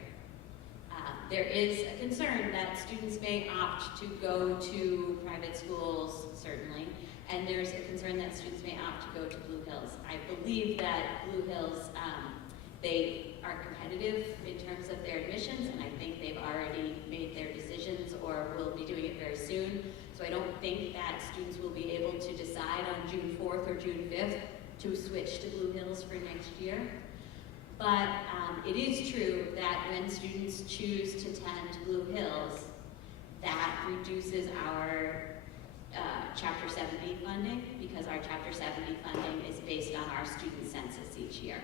There is a concern that students may opt to go to private schools, certainly, and there's a concern that students may opt to go to Blue Hills. I believe that Blue Hills, they are competitive in terms of their admissions, and I think they've already made their decisions or will be doing it very soon. So I don't think that students will be able to decide on June 4th or June 5th to switch to Blue Hills for next year. But it is true that when students choose to attend Blue Hills, that reduces our Chapter 70 funding, because our Chapter 70 funding is based on our student census each year.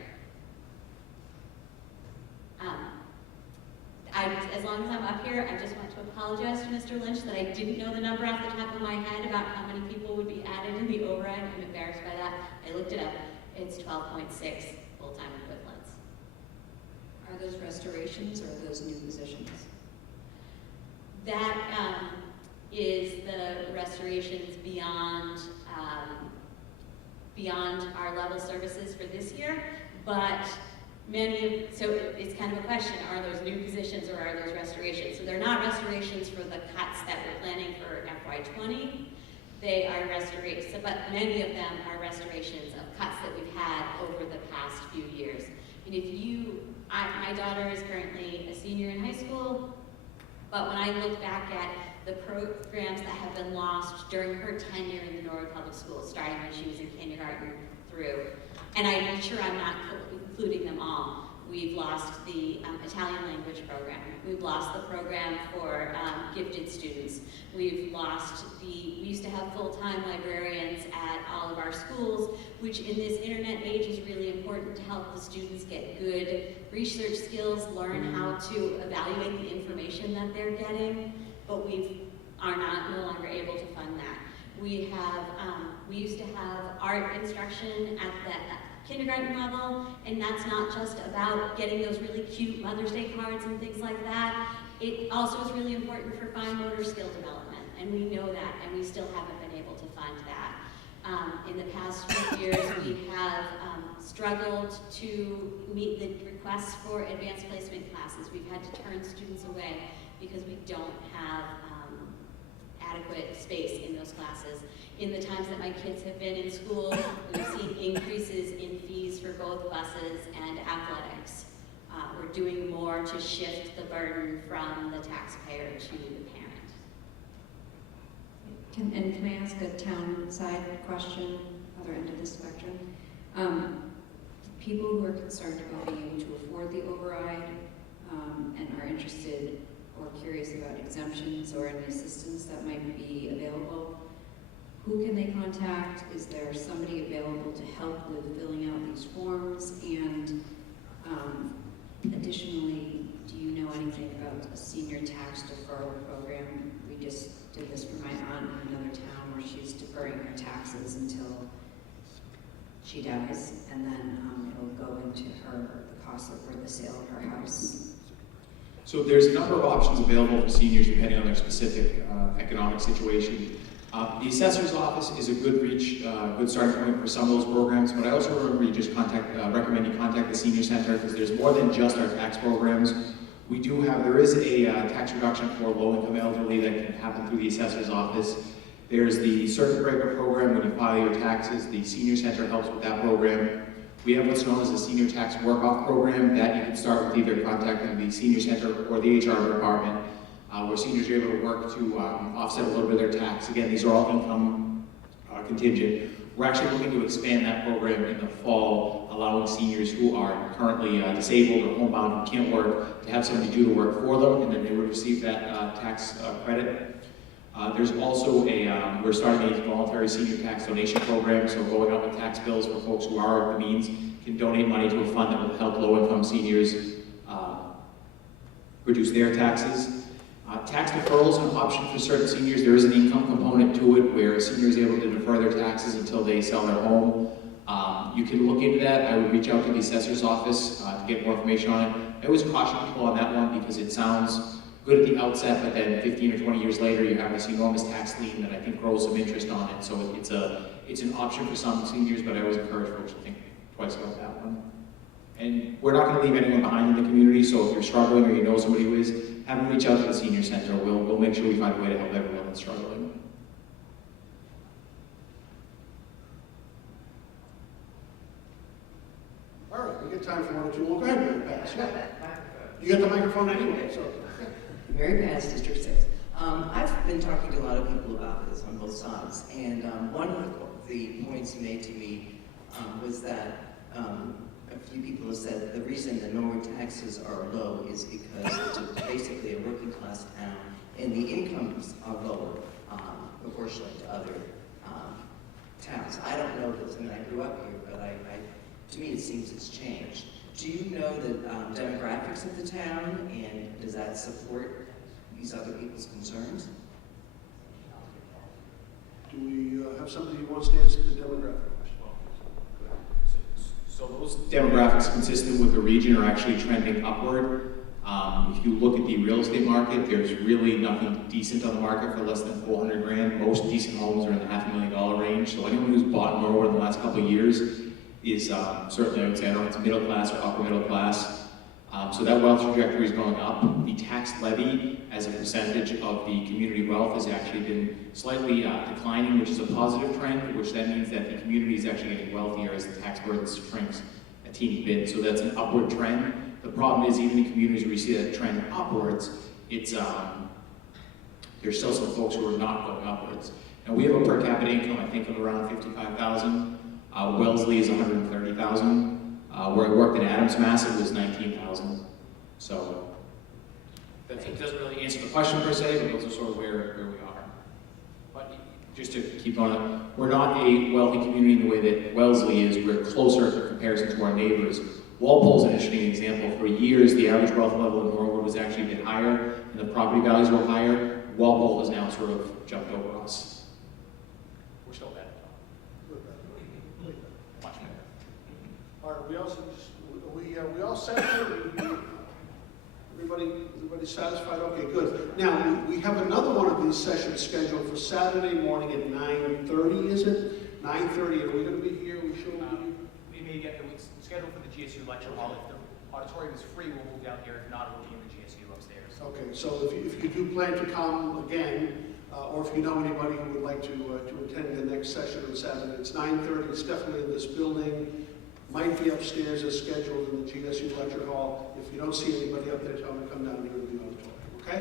As long as I'm up here, I just want to apologize to Mr. Lynch that I didn't know the number off the top of my head about how many people would be added in the override. I'm embarrassed by that. I looked it up. It's 12.6 full-time equivalents. Are those restorations or are those new positions? That is the restorations beyond our level services for this year, but so it's kind of a question, are those new positions or are those restorations? So they're not restorations for the cuts that we're planning for FY20. They are restorations, but many of them are restorations of cuts that we've had over the past few years. And if my daughter is currently a senior in high school, but when I look back at the programs that have been lost during her tenure in the Norwood Public Schools, starting when she was in kindergarten through, and I'm sure I'm not including them all. We've lost the Italian language program. We've lost the program for gifted students. We've lost we used to have full-time librarians at all of our schools, which in this internet age is really important to help the students get good research skills, learn how to evaluate the information that they're getting, but we are no longer able to fund that. We used to have art instruction at the kindergarten level, and that's not just about getting those really cute Mother's Day cards and things like that. It also is really important for fine motor skill development, and we know that, and we still haven't been able to fund that. In the past few years, we have struggled to meet the requests for advanced placement classes. We've had to turn students away because we don't have adequate space in those classes. In the times that my kids have been in school, we've seen increases in fees for both buses and athletics. We're doing more to shift the burden from the taxpayer to the parent. Can I ask a town side question, other end of the spectrum? People who are concerned about being able to afford the override and are interested or curious about exemptions or any assistance that might be available, who can they contact? Is there somebody available to help with filling out these forms? And additionally, do you know anything about a senior tax deferral program? We just did this for my aunt in another town where she's deferring her taxes until she dies, and then it'll go into the cost of the sale of her house. So there's a number of options available for seniors depending on their specific economic situation. The assessor's office is a good good starting point for some of those programs, but I also recommend you contact the senior center because there's more than just our tax programs. There is a tax reduction for low-income elderly that can happen through the assessor's office. There's the circuit breaker program when you file your taxes. The senior center helps with that program. We have what's known as a senior tax work-off program that you can start with either contacting the senior center or the HR department, where seniors are able to work to offset a little bit of their tax. Again, these are all income contingent. We're actually looking to expand that program in the fall, allowing seniors who are currently disabled or homebound who can't work to have somebody do the work for them, and then they would receive that tax credit. There's also we're starting a voluntary senior tax donation program, so going out with tax bills for folks who are of the means can donate money to a fund that will help low-income seniors reduce their taxes. Tax deferral is an option for certain seniors. There is an income component to it where a senior is able to defer their taxes until they sell their home. You can look into that. I would reach out to the assessor's office to get more information on it. I always caution people on that one because it sounds good at the outset, but then 15 or 20 years later, you have this enormous tax lien that I think grows some interest on it. So it's an option for some seniors, but I always encourage folks to think twice about that one. And we're not going to leave anyone behind in the community, so if you're struggling or you know somebody who is, have them reach out to the senior center. We'll make sure we find a way to help everyone that's struggling. All right, we get time for one or two more. Go ahead, Mary Pass. Yeah. You got the microphone anyway, so. Mary Pass, District 6. I've been talking to a lot of people about this on both sides, and one of the points you made to me was that a few people have said that the reason the Norwood taxes are low is because it's basically a working class town, and the incomes are lower proportionally to other towns. I don't know this, and I grew up here, but to me it seems it's changed. Do you know the demographics of the town, and does that support these other people's concerns? Do we have somebody who wants to answer the demographic question? So those demographics consistent with the region are actually trending upward. If you look at the real estate market, there's really nothing decent on the market for less than 400 grand. Most decent homes are in the $500,000 range. So anyone who's bought in Norwood in the last couple of years is certainly, I would say, I don't know if it's middle class or upper middle class. So that wealth trajectory is going up. The tax levy as a percentage of the community wealth has actually been slightly declining, which is a positive trend, which then means that the community is actually getting wealthier as the tax burden shrinks a teeny bit. So that's an upward trend. The problem is even in communities where you see that trend upwards, it's there's still some folks who are not going upwards. And we have a per capita income, I think, of around $55,000. Wellesley is $130,000. Where I worked in Adams, Mass, it was $19,000. So that doesn't really answer the question per se, but those are sort of where we are. But just to keep going, we're not a wealthy community in the way that Wellesley is. We're closer in comparison to our neighbors. Walpole's an interesting example. For years, the average wealth level in Norwood was actually a bit higher, and the property values were higher. Walpole has now sort of jumped over us. We're still better. Much better. All right, we all set here? Everybody satisfied? Okay, good. Now, we have another one of these sessions scheduled for Saturday morning at 9:30, is it? 9:30, are we going to be here? We should be. We may get it scheduled for the GSU lecture hall. If the auditorium is free, we'll move down here. If not, we'll be in the GSU upstairs. Okay, so if you do plan to come again, or if you know anybody who would like to attend the next session on Saturday, it's 9:30. It's definitely in this building. Might be upstairs as scheduled in the GSU lecture hall. If you don't see anybody up there, tell them to come down here to the auditorium. Okay?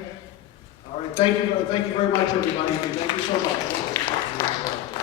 All right. Thank you very much, everybody. Thank you so much.